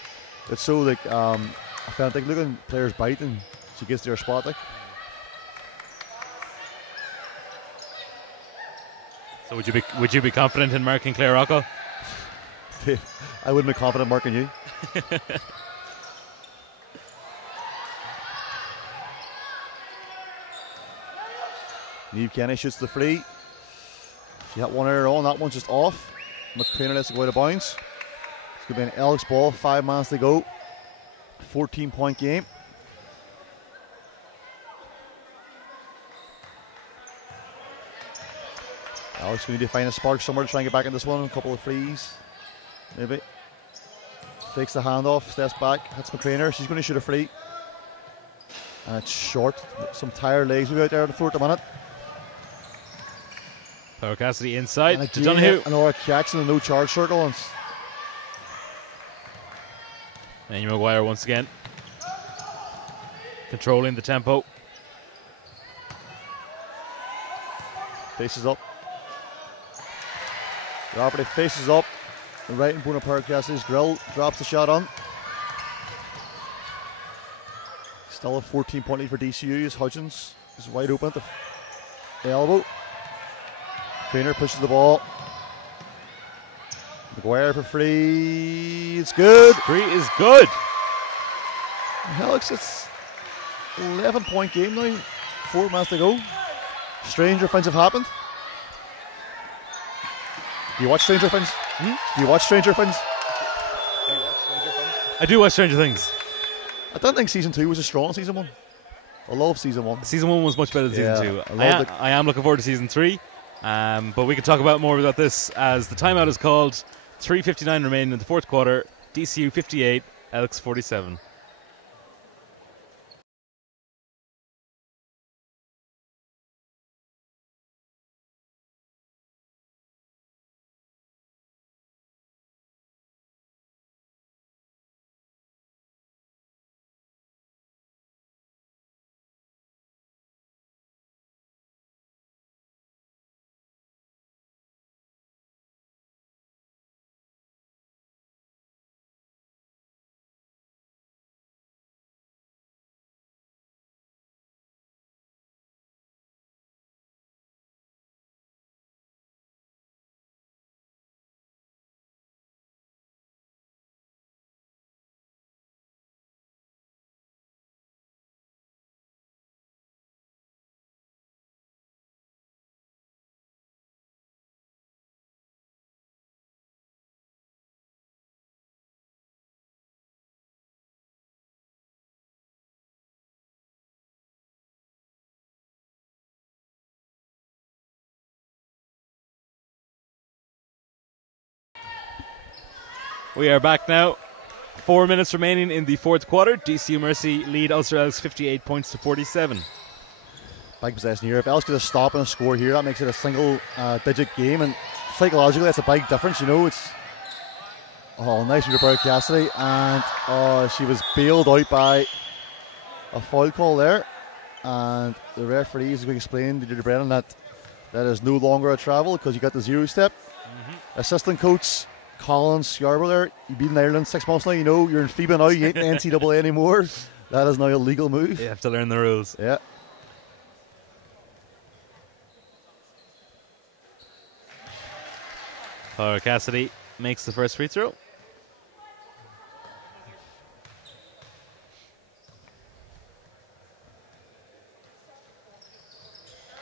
like authentic looking. Players bite and she gets to her spot like. So would you be confident in marking Claire Rockall? I wouldn't be confident marking you. Niamh Kenny shoots the free. She had one error on. That one's just off. McCrainer lets it go out of bounds. It's going to be an Elks ball. 5 minutes to go. 14-point game. Elks going to find a spark somewhere to try and get back in this one. A couple of frees. Maybe. Fakes the handoff. Steps back. Hits McCrainer. She's going to shoot a free. And it's short. Some tired legs will be out there on the floor at the minute. Power Cassidy inside and to Donahue. Another catch in the no charge circle. And Amy Maguire once again controlling the tempo. Faces up. Roberty faces up. The right in front of Power Cassidy's grill. Drops the shot on. Still a 14-point lead for DCU as Hudgens is wide open at the elbow. Trainer pushes the ball. Maguire for free. It's good. Free is good. Alex, it's 11-point game now. 4 minutes to go. Stranger things have happened. Do you watch Stranger Things? Do you watch Stranger Things? I do watch Stranger Things. I don't think season 2 was as strong as season 1. I love season 1. Season 1 was much better than season 2. I am looking forward to season 3. But we can talk about more about this as the timeout is called. 3:59 remaining in the fourth quarter. DCU 58, Elks 47. We are back now. 4 minutes remaining in the fourth quarter. DCU Mercy lead Ulster Elks 58 points to 47. Big possession here. If Elks get a stop and a score here, that makes it a single digit game, and psychologically that's a big difference. You know, it's nice for Power Cassidy, and she was bailed out by a foul call there, and the referees, as we explained to Judy Brennan, that is no longer a travel because you got the 0 step. Assistant coach Colin Scarborough there, you've been in Ireland 6 months now, you know, you're in FIBA now, you ain't in NCAA anymore. That is now a legal move. You have to learn the rules. Yeah. Power Cassidy makes the first free throw.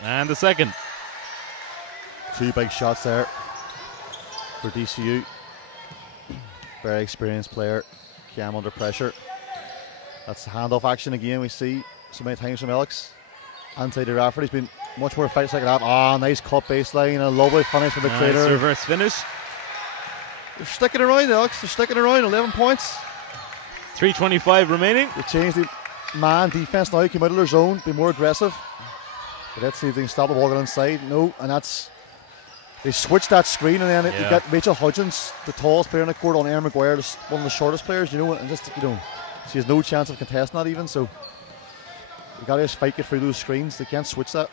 And the second. 2 big shots there for DCU. Very experienced player. Cam under pressure. That's the handoff action again we see so many times from Elks. Inside the referee. He's been much more fight second half. Nice cut baseline. A lovely finish from the trader. Nice reverse finish. They're sticking around, Elks. They're sticking around. 11 points. 3:25 remaining. They changed the man defense now. Came out of their zone. Be more aggressive. But let's see if they can stop the ball going inside. No, and that's... They switched that screen, and then they got Rachel Hudgens, the tallest player in the court, on Erin Maguire, one of the shortest players, you know, and just, you know, she has no chance of contesting that even, so you got to just fight it through those screens. They can't switch that.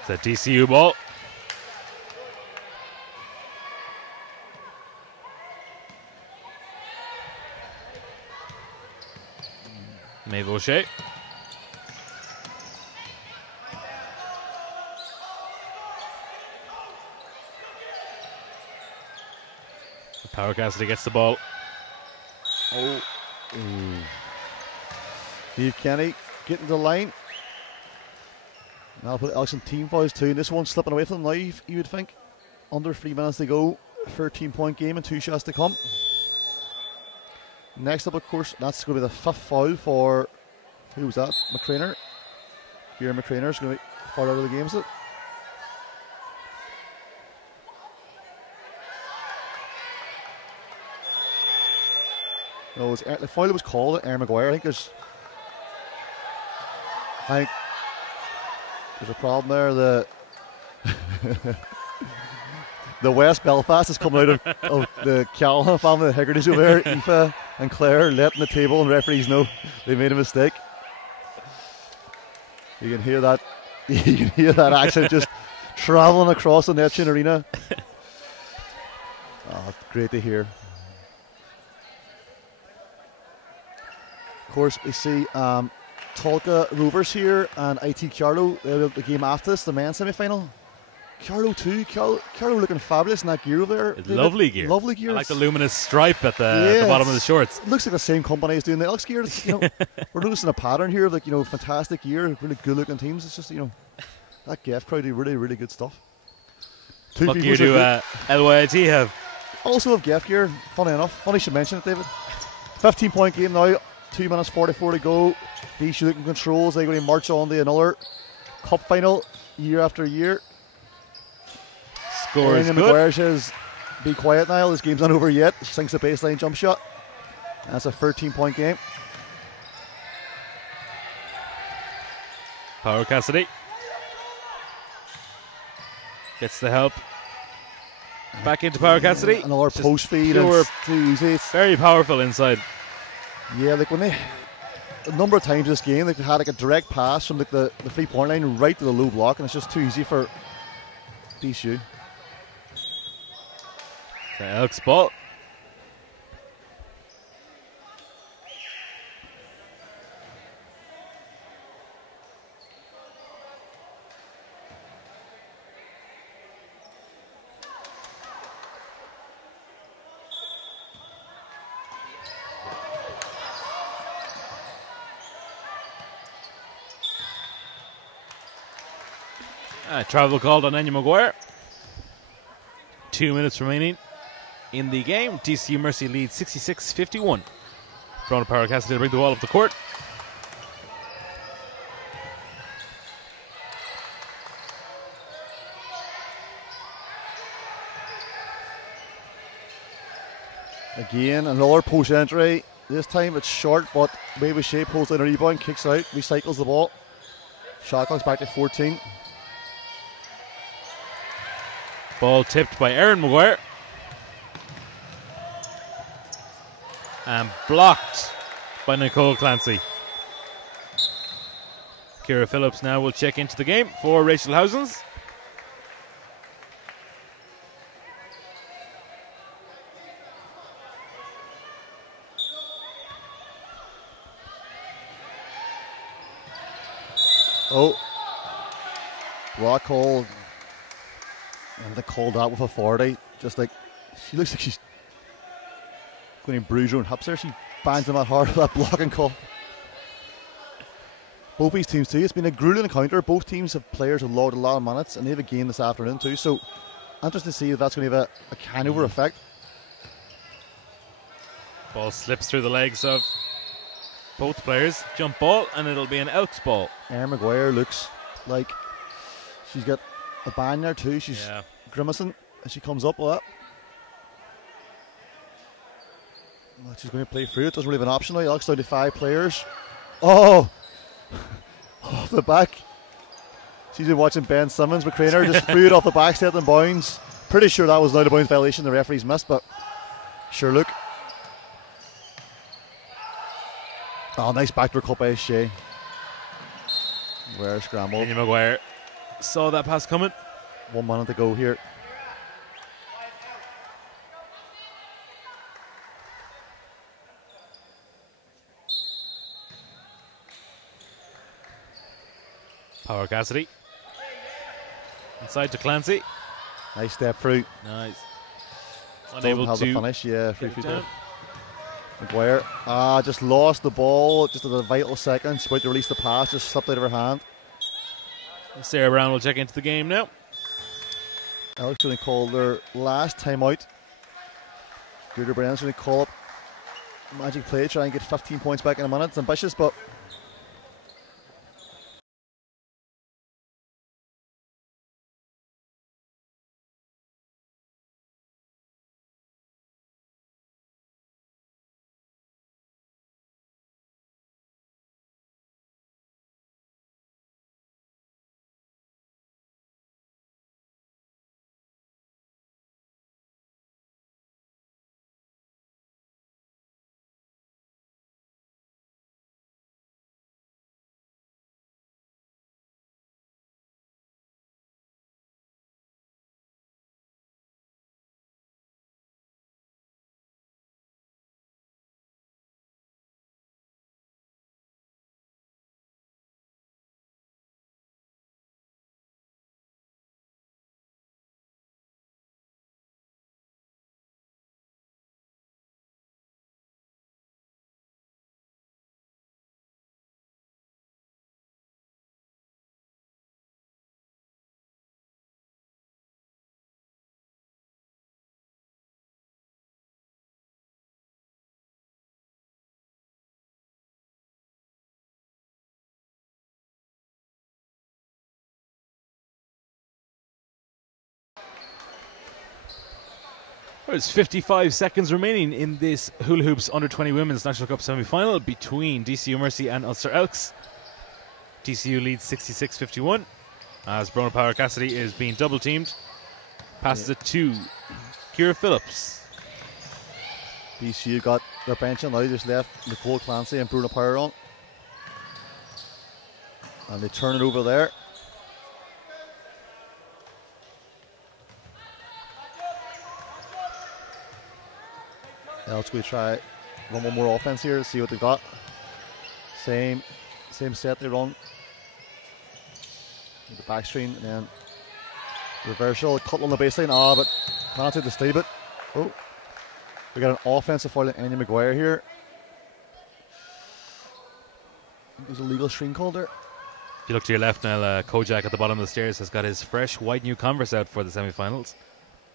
It's a DCU ball. Maeve O'Shea. Power Cassidy gets the ball. Oh. Steve Kenny getting the line. Now put Elks in team fouls too. And this one's slipping away from them now, you would think. Under 3 minutes to go. 13-point game and 2 shots to come. Next up, of course, that's going to be the 5th foul for, who was that? McCrainer. Kieran McCrainer is going to be far out of the game, is it? No, the foul that was called Aaron Maguire. I think there's a problem there. The West Belfast is coming out of the Callahan family, the Higgertys over there. Aoife and Claire letting the table and referees know they made a mistake. You can hear that. You can hear that accent just travelling across the Neptune Arena. Oh, great to hear. Of course, we see Tolka Rovers here and IT Carlo. The game after this, the men's semi-final. Carlo too. Carlo looking fabulous in that gear over there. Lovely gear. Lovely gear. I like the luminous stripe at the bottom of the shorts. It looks like the same company as doing the Elks gear. We're noticing a pattern here of fantastic gear, really good looking teams. It's just that GEF crowd do really, really good stuff. What gear do LYIT have? Also have GEF gear. Funny enough. Funny you should mention it, David. 15-point game now. 2 minutes 44 to go. DCU looking controls. They're going to march on to another cup final year after year. Score is good. Maguire says, "Be quiet, Niall. This game's not over yet." Sinks a baseline jump shot. And that's a 13-point game. Power Cassidy gets the help. Back into Power Cassidy. Another post feed. Too easy. It's very powerful inside. Yeah, when a number of times this game, they had a direct pass from the 3-point line right to the low block, and it's just too easy for DCU. The Elks ball. Travel called on Enya Maguire. 2 minutes remaining in the game. DCU Mercy leads 66-51. Brown Power Cassidy to bring the ball up the court. Again, another post entry. This time it's short, but Maeve O'Shea pulls down a rebound, kicks out, recycles the ball. Shot clock's back to 14. Ball tipped by Aaron Maguire. And blocked by Nicole Clancy. Kira Phillips now will check into the game for Rachel Housens. Oh. Block call. And they called that with authority. Just like, she looks like she's going to bruise her own hips there. She bangs them out hard with that blocking call. Both these teams too. It's been a grueling encounter. Both teams have players who logged a lot of minutes, and they have a game this afternoon too. So, interested to see if that's going to have a carryover effect. Ball slips through the legs of both players. Jump ball, and it'll be an Elks ball. Aaron Maguire looks like she's got a band there too. She's grimacing as she comes up with that. Well, she's going to play through it. Doesn't really have an option now. Elks down to 5 players. Oh! Off the back. She's been watching Ben Simmons. McCrainer just threw it off the back, set and bounds. Pretty sure that was not a bounds violation the referees missed, but sure look. Oh, nice backdoor cut by Shea. Where scrambled. Enya Maguire saw that pass coming. 1 minute to go here. Power Cassidy. Inside to Clancy. Nice step through. Nice. Unable Unable to to finish. Yeah, free get feet it there. down. Maguire. Just lost the ball just at a vital second. She's about to release the pass, just slipped out of her hand. Sarah Brown will check into the game now. Elks going to call their last timeout. Gurder Brennan's going to call up magic play, try and get 15 points back in a minute. It's ambitious, but There's 55 seconds remaining in this Hula Hoops Under-20 Women's National Cup semi-final between DCU Mercy and Ulster Elks. DCU leads 66-51 as Brona Power Cassidy is being double-teamed. Passes it to Kira Phillips. DCU got their bench and now just left Nicole Clancy and Bruna Power on. And they turn it over there. Elks going to try run one more offense here to see what they've got. Same set they run. With the back screen and then reversal, cut on the baseline. But can't take the stay bit. Oh, we got an offensive foul on Anya Maguire here. There's a legal screen called there. If you look to your left now, Kojak at the bottom of the stairs has got his fresh white new Converse out for the semi-finals.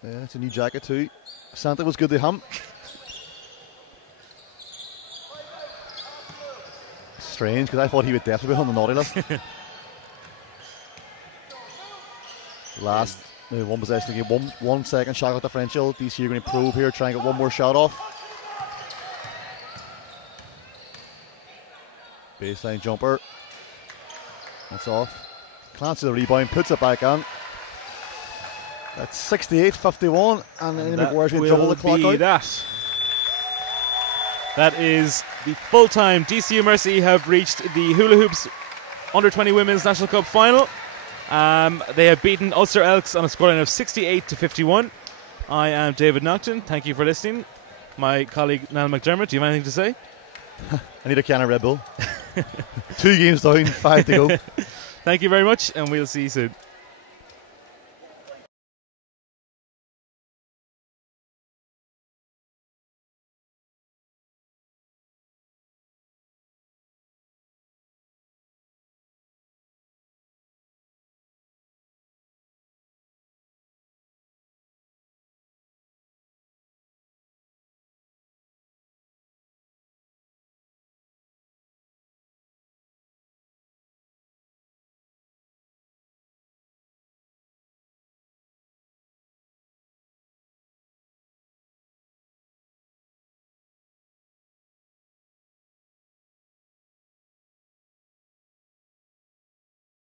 Yeah, it's a new jacket too. Santa was good to him. Strange, because I thought he would definitely be on the naughty list. Last one possession to get 1 second shot at differential. DCU going to probe here, try and get one more shot off. Baseline jumper. That's off. Clancy the rebound, puts it back on. That's 68-51, and then McGuire's going to double the clock out. That is the full-time DCU Mercy have reached the Hula Hoops Under-20 Women's National Cup final. They have beaten Ulster Elks on a scoreline of 68-51. I am David Naughton. Thank you for listening. My colleague Niall McDermott, do you have anything to say? I need a can of Red Bull. 2 games down, 5 to go. Thank you very much, and we'll see you soon.